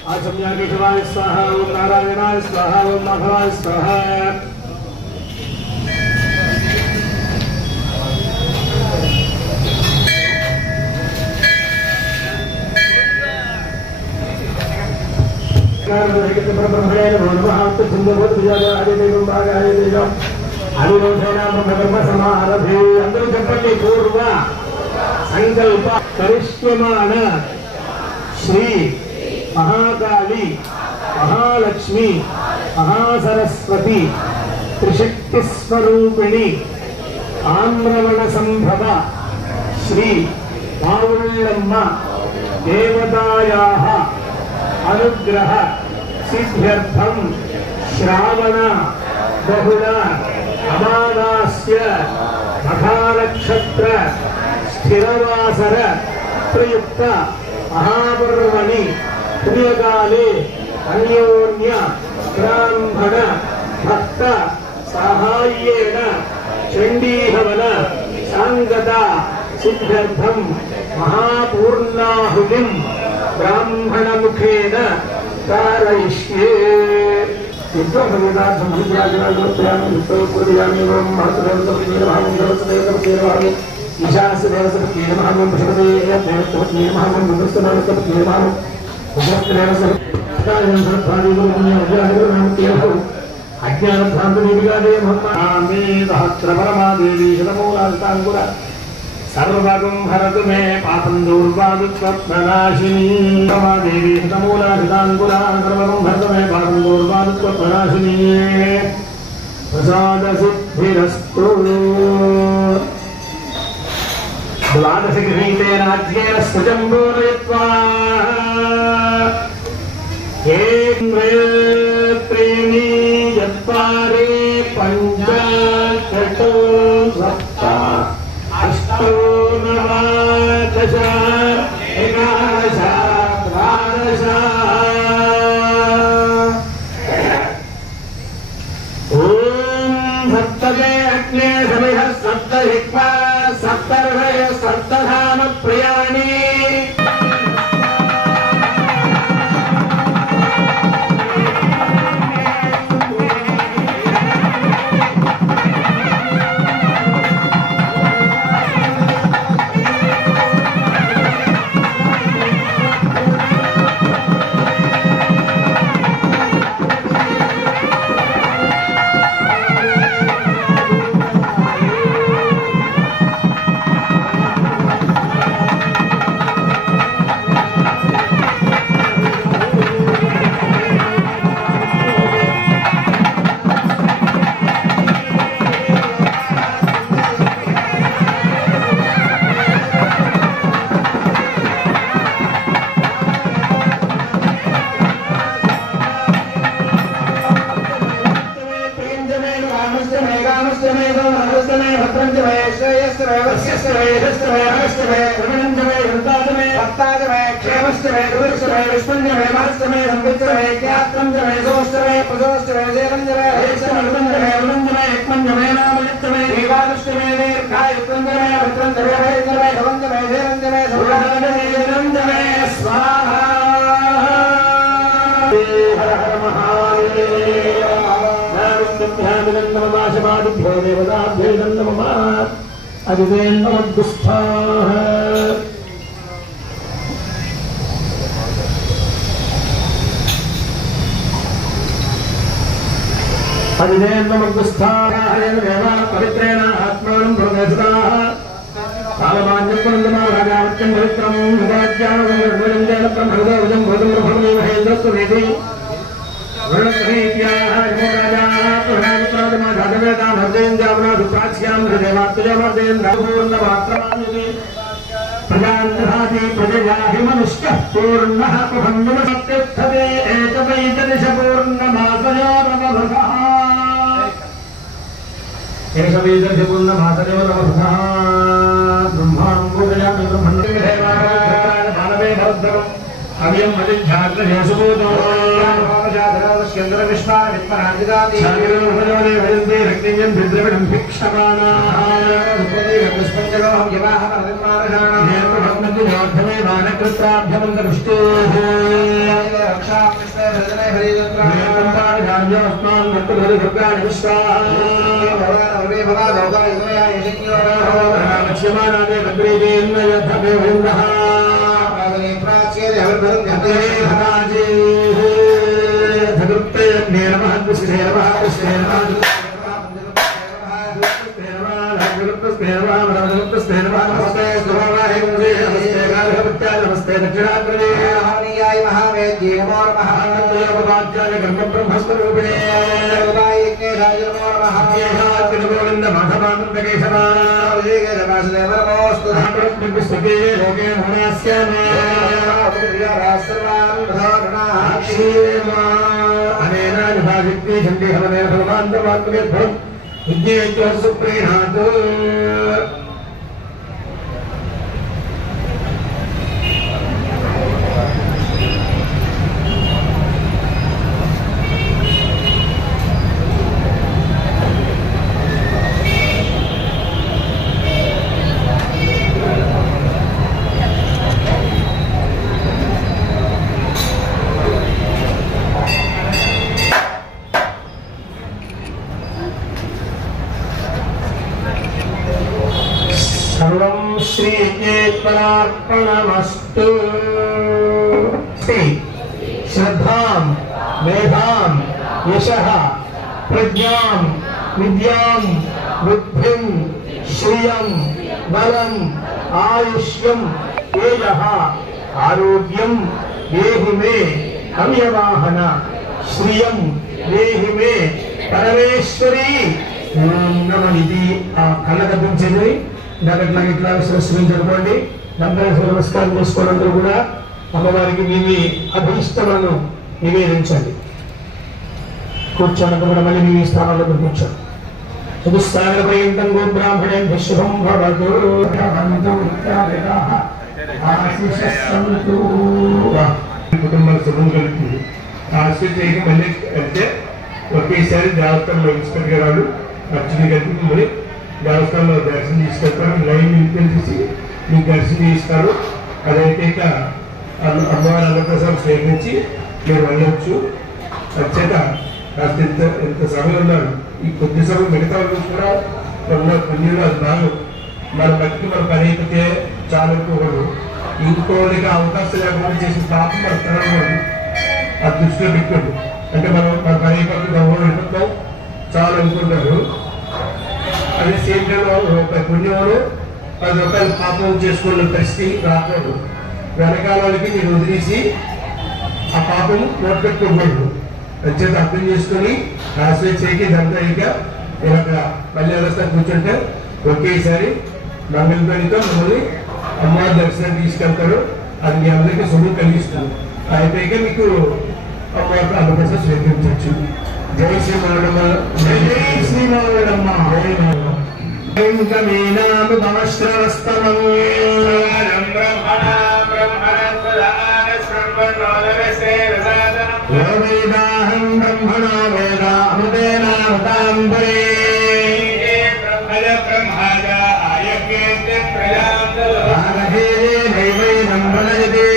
आचम्याकेशवाय स्वाहा ओम नारायणाय स्वाहा ओम माधवाय स्वाहा అందరూ చెప్పండి పూర్వ సంకల్ప కరిష్యమాణ శ్రీ महाकाली महालक्ष्मी महासरस्वती त्रिशक्ति स्वरूपिणी आम्रवण संभव श्री मावुल्लम्म देवतायाः अनुग्रह सिद्ध्यर्थं श्रावण बहुल अमावास्य मघानक्षत्र स्थिरवासर प्रयुक्त महापर्वणि पुण्यकाले अन्योन्य ब्राह्मण भक्त साहाय्येन चण्डीहवन सांगता सिद्ध्यर्थं महापूर्णाहुतिं ब्राह्मणमुखेन कारयिष्ये ईशानस्य देवस्य नमः पशुपते देवत्वत्यै नमः मंगलस्तनामस्तपत्यै नमः उग्रस्तेवस्य कायं सर्वादिगुरुण्यं अज्ञानभ्रान्तनिविगादे महामे सहस्रपरमादेवी शतमूलास्ताङ्कुर सर्वगं हरतु मे पापं दूर्वादुत्वप्रनाशिनी देवी शतमूलास्ताङ्कुर सर्वगं हरतु मे पापं दूर्वादुत्वप्रनाशिनी प्रसादसिद्धिरस्तु द्वादशगृहीतेन राज्येन स्वजम्बूरयित्वा त्रीणि चत्वारि पञ्च षट् सप्त अष्टौ नव दश एकादश द्वादश ॐ सप्तमे अग्ने समिधः सप्तहिक्मा सप्तर्षय सप्तधाम प्रियाणि पवित्रेण आत्मानं प्रवेशताः कालमान्यपुरन्दमा राजावत्यं पवित्रं विराज्यानं ब्रह्मणोजं भूतं ब्रह्मणे महेन्द्रस्वमेति वर्णस्रीत्याः राजाः प्रधानप्रादमा धातवेदां हृदयञ्जावना दुप्राच्यां हृदयवात्तजमर्देन्द्रपूर्णमात्रमानुति प्रजान्धाति प्रजया हि मनुष्यः पूर्णः प्रभञ्जमसत्यर्थते एकवैतनिशपूर्णमासयोरवभृतः एकवैतनिशपूर्णमासयोरवभृतः ब्रह्माणं पूजयामि ब्रह्मण्डे भरद्रम् अव्यं मदिध्याग्रहेसुभूतो जातरावस्यन्द्र विश्वामित्पराजिदाति सर्वोपजोने भजन्ते रक्तिञ्जन् भिद्रविडं भिक्षमाणाः पुष्पञ्जलोहं यवाहं निर्माणशाणां नेत्रभग्नति योद्धमे बाणकृत्राभ्यमन्तदृष्टोः रक्षां विश्वे भजने हरिचन्द्राणि जान्योऽस्मान् भक्तभरिभर्गाणि विश्वाः भगवान् भगवादोगमया यशज्ञो लक्ष्यमानादे भद्रीतेन्न यद्धमे वृन्दः नमस्ते दक्षिणाग्रणे हरियाय महावेद्ये नमो नमः योगवाद्याय ब्रह्मस्वरूपिणे योगायज्ञेशाय नमो नमः गोविन्द माधवानन्दकेशवाय वासुदेव नमोऽस्तु ब्रह्मस्वके लोके भवनास्यामे अनेन विभाजित्वे चण्डीहवनेन भगवान्तवात्मकेभ्यं विज्ञेत्वं सुप्रीणात् శ్రీకృష్ణార్పణమస్తు. శ్రద్ధాం మేధాం యశః ప్రజ్ఞాం విద్యాం బుద్ధిం శ్రియం బలం ఆయుష్యం తేజః ఆరోగ్యం దేహి మే అవ్యవాహన శ్రియం దేహి మే పరమేశ్వరి. నమనిది ఆ కళ్ళ కనిపించేది దాంట్లో ఇట్లా విశ్వసించుకోండి. నమస్కారం చేసుకోవడం కూడా అమ్మవారికి మీ అభిష్టలను నివేదించండి. కూర్చోడానికి కూడా మళ్ళీ మీ స్థానంలో కూర్చోండి. చతుస్సాగర పర్యంతం గో బ్రాహ్మణేభ్యః శుభం భవతు. కుటుంబాల శుభం కలుగుతుంది. ఆశీర్వదించి మళ్ళీ అంటే ఒకేసారి దేవస్థానంలో ఇన్స్పెక్టర్ గారు అర్చన కలిపి మళ్ళీ దేవస్థానంలో దర్శనం తీసుకెళ్తారు. లైన్ నిలిపేసి మీకు దర్శనం చేస్తారు. అదైతే ఇక అమ్మవారి అన్నప్రసాదం స్వీకరించి మీరు వెళ్ళవచ్చు. అత్యంత కాస్త ఎంత సమయం ఉన్నారు. ఈ కొద్ది సమయం మిగతా వాళ్ళు కూడా ఉన్న పుణ్యులు అది బాగా మన బతికి మన పని అయిపోతే చాలా అనుకోకూడదు. ఇంకోటికి అవకాశం లేకుండా చేసిన పాపం మన తరం అది దృష్టిలో పెట్టుకోండి. అంటే మనం మన పని అయిపోతుంది గౌరవం అయిపోతాం చాలా అనుకుంటారు. అదే సేమ్ టైం రూపాయి పుణ్యంలో 10 రూపాయలు పాపం చేసుకున్న పరిస్థితి రాకూడదు. వెనకాల వాళ్ళకి మీరు వదిలేసి ఆ పాపం నోట్ పెట్టుకోకూడదు. అంచేత అర్థం చేసుకుని ఆశ్రయించేకి ఇదంతా ఇక మీరు అక్కడ మళ్ళీ వ్యవస్థ కూర్చుంటే ఒకేసారి మంగళపల్లితో మమ్మల్ని అమ్మవారి దర్శనం తీసుకెళ్తారు. అది మీ అందరికీ శుభం కలిగిస్తుంది. అయిపోయాక మీకు అమ్మవారితో అన్నప్రసాదం స్వీకరించవచ్చు. జై శ్రీ మౌడమ్మ, జై శ్రీ మౌడమ్మ, జై మౌడమ్మ. వేదాహం బ్రహ్మణో వేద అమృతేనామృతాంబరే బ్రహ్మజ ఆయజ్ఞేత్య ప్రజాంతరే దైవైనం వదయతే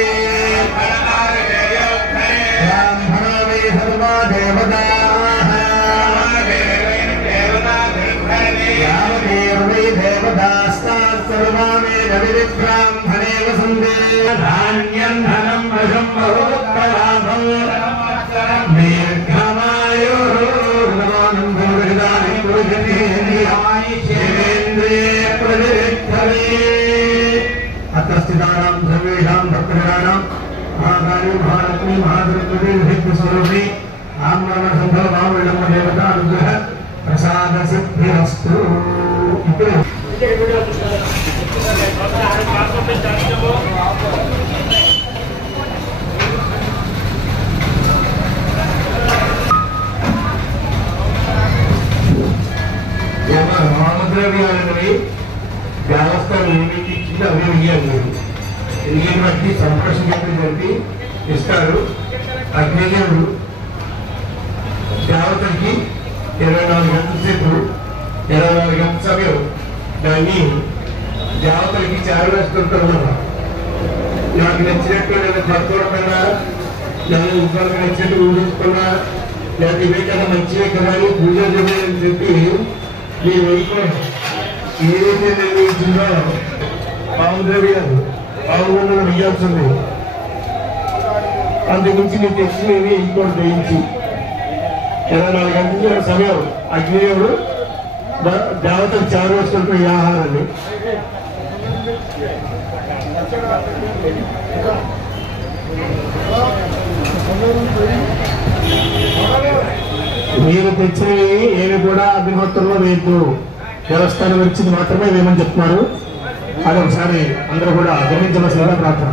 బ్రాహ్మణో వై సర్వా దేవతాః యావదేవ వై దేవతాస్తాః సర్వా వేద విబ్రాహ్మణే వసంతే. ధాన్యం ధనం వశం బహుత్తలాభం దీర్ఘమాయో నమానందం అత్ర స్థితానాం సర్వేషాం భక్తజనానాం మహాకాళీ మహాలక్ష్మీ మహాదుర్గదే స్వరూపి ఆమ్రమ సంభవ భావనమ్మ దేవత అనుగ్రహ ప్రసాద సిద్ధిరస్తు. ఇప్పుడు హోమద్రవ్యాలని దేవస్థానం ఏమిటి ఇచ్చిందో అవి ఇయ్యాలి. ఎందుకంటే బట్టి సంప్రషణ బట్టి ఇస్తారు. అగ్నిదేవుడు దేవతలకి 24 గంటల సేపు 24 గంటల సమయం దాన్ని దేవతలకి చేరవేస్తుంటారు. నాకు నచ్చినట్టు నేను పడుకోవడమైనా నేను ఇంకొక నచ్చినట్టు ఊహించుకున్నా లేదా ఇవే కదా మంచివే కదా అని పూజ చేయాలని చెప్పి మీరు వెళ్ళిపోండి. ఏదైతే నిర్ణయించిందో పావుద్రవ్యాలు పావుగొండలు వెయ్యాల్సింది. అందుగురించి మీరు తెచ్చినవి ఇంకోటి వేయించి 24 గంటల సమయం అగ్నిదేవుడు దేవతలు చేరవేస్తుంటారు ఈ ఆహారాన్ని. మీరు తెచ్చినవి ఏమి కూడా అగ్నిహోత్రంలో వేయద్దు. దేవస్థానం వచ్చింది మాత్రమే వేయమని చెప్తున్నారు. అది ఒకసారి అందరూ కూడా గమనించవలసిందిగా ప్రార్థన.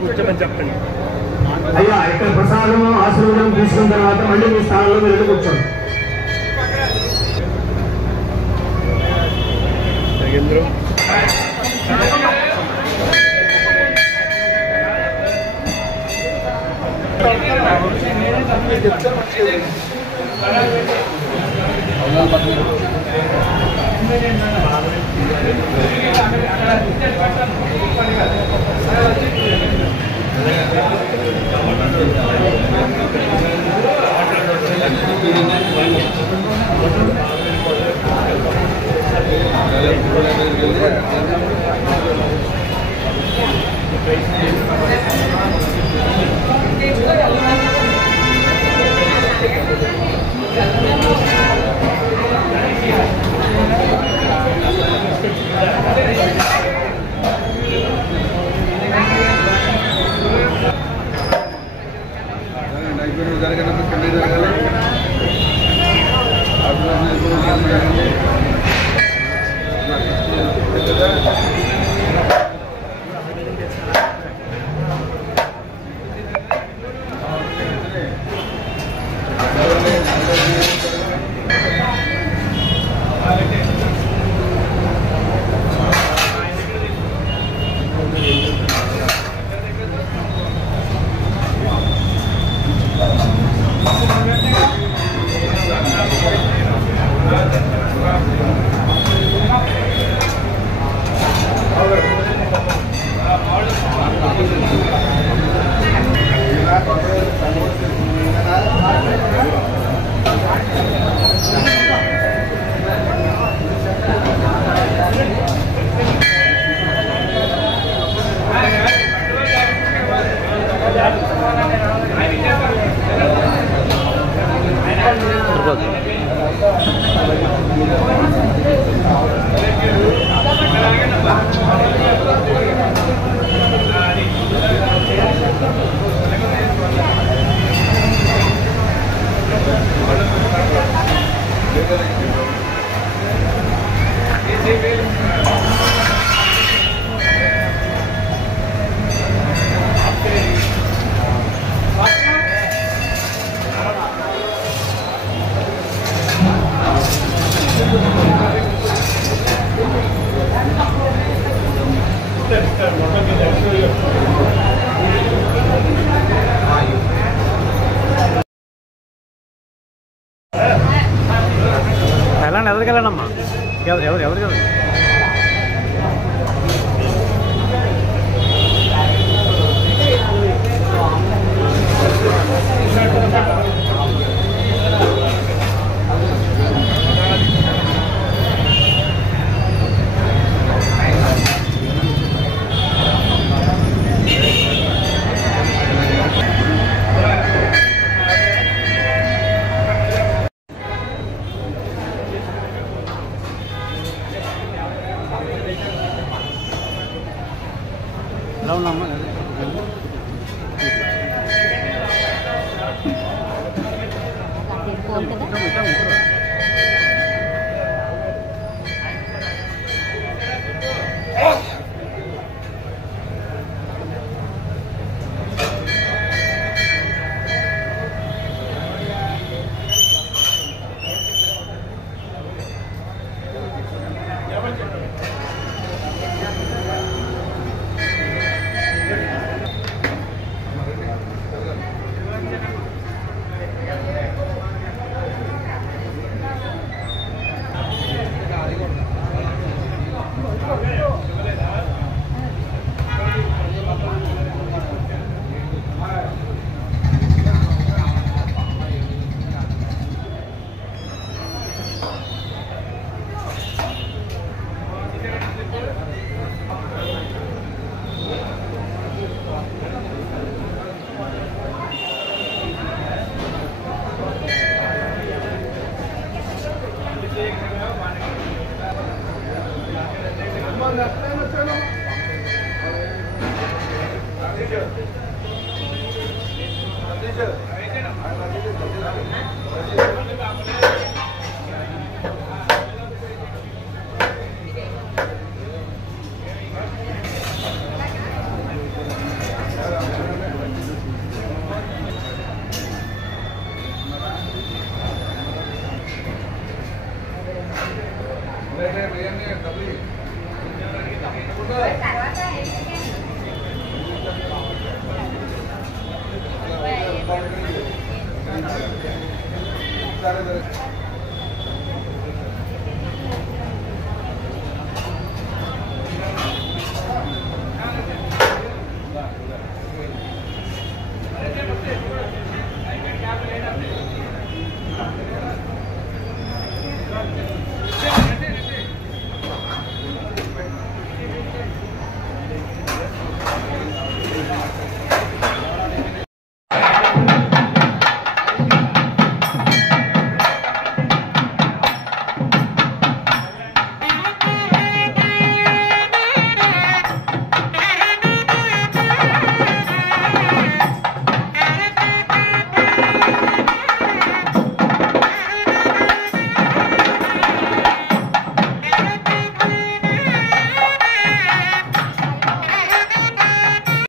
కూర్చోమని చెప్పండి. అయ్యా ఇక్కడ ప్రసాదం ఆశీర్వాదం తీసుకున్న తర్వాత మళ్ళీ మీ స్థానంలో మీరు వెళ్ళి కూర్చోండి. వెళ్ళండి, ఎవరికి వెళ్ళండమ్మా, ఎవరికి వెళ్ళండి. ఎలా ఉన్నామ్మా? కార్యదర్శి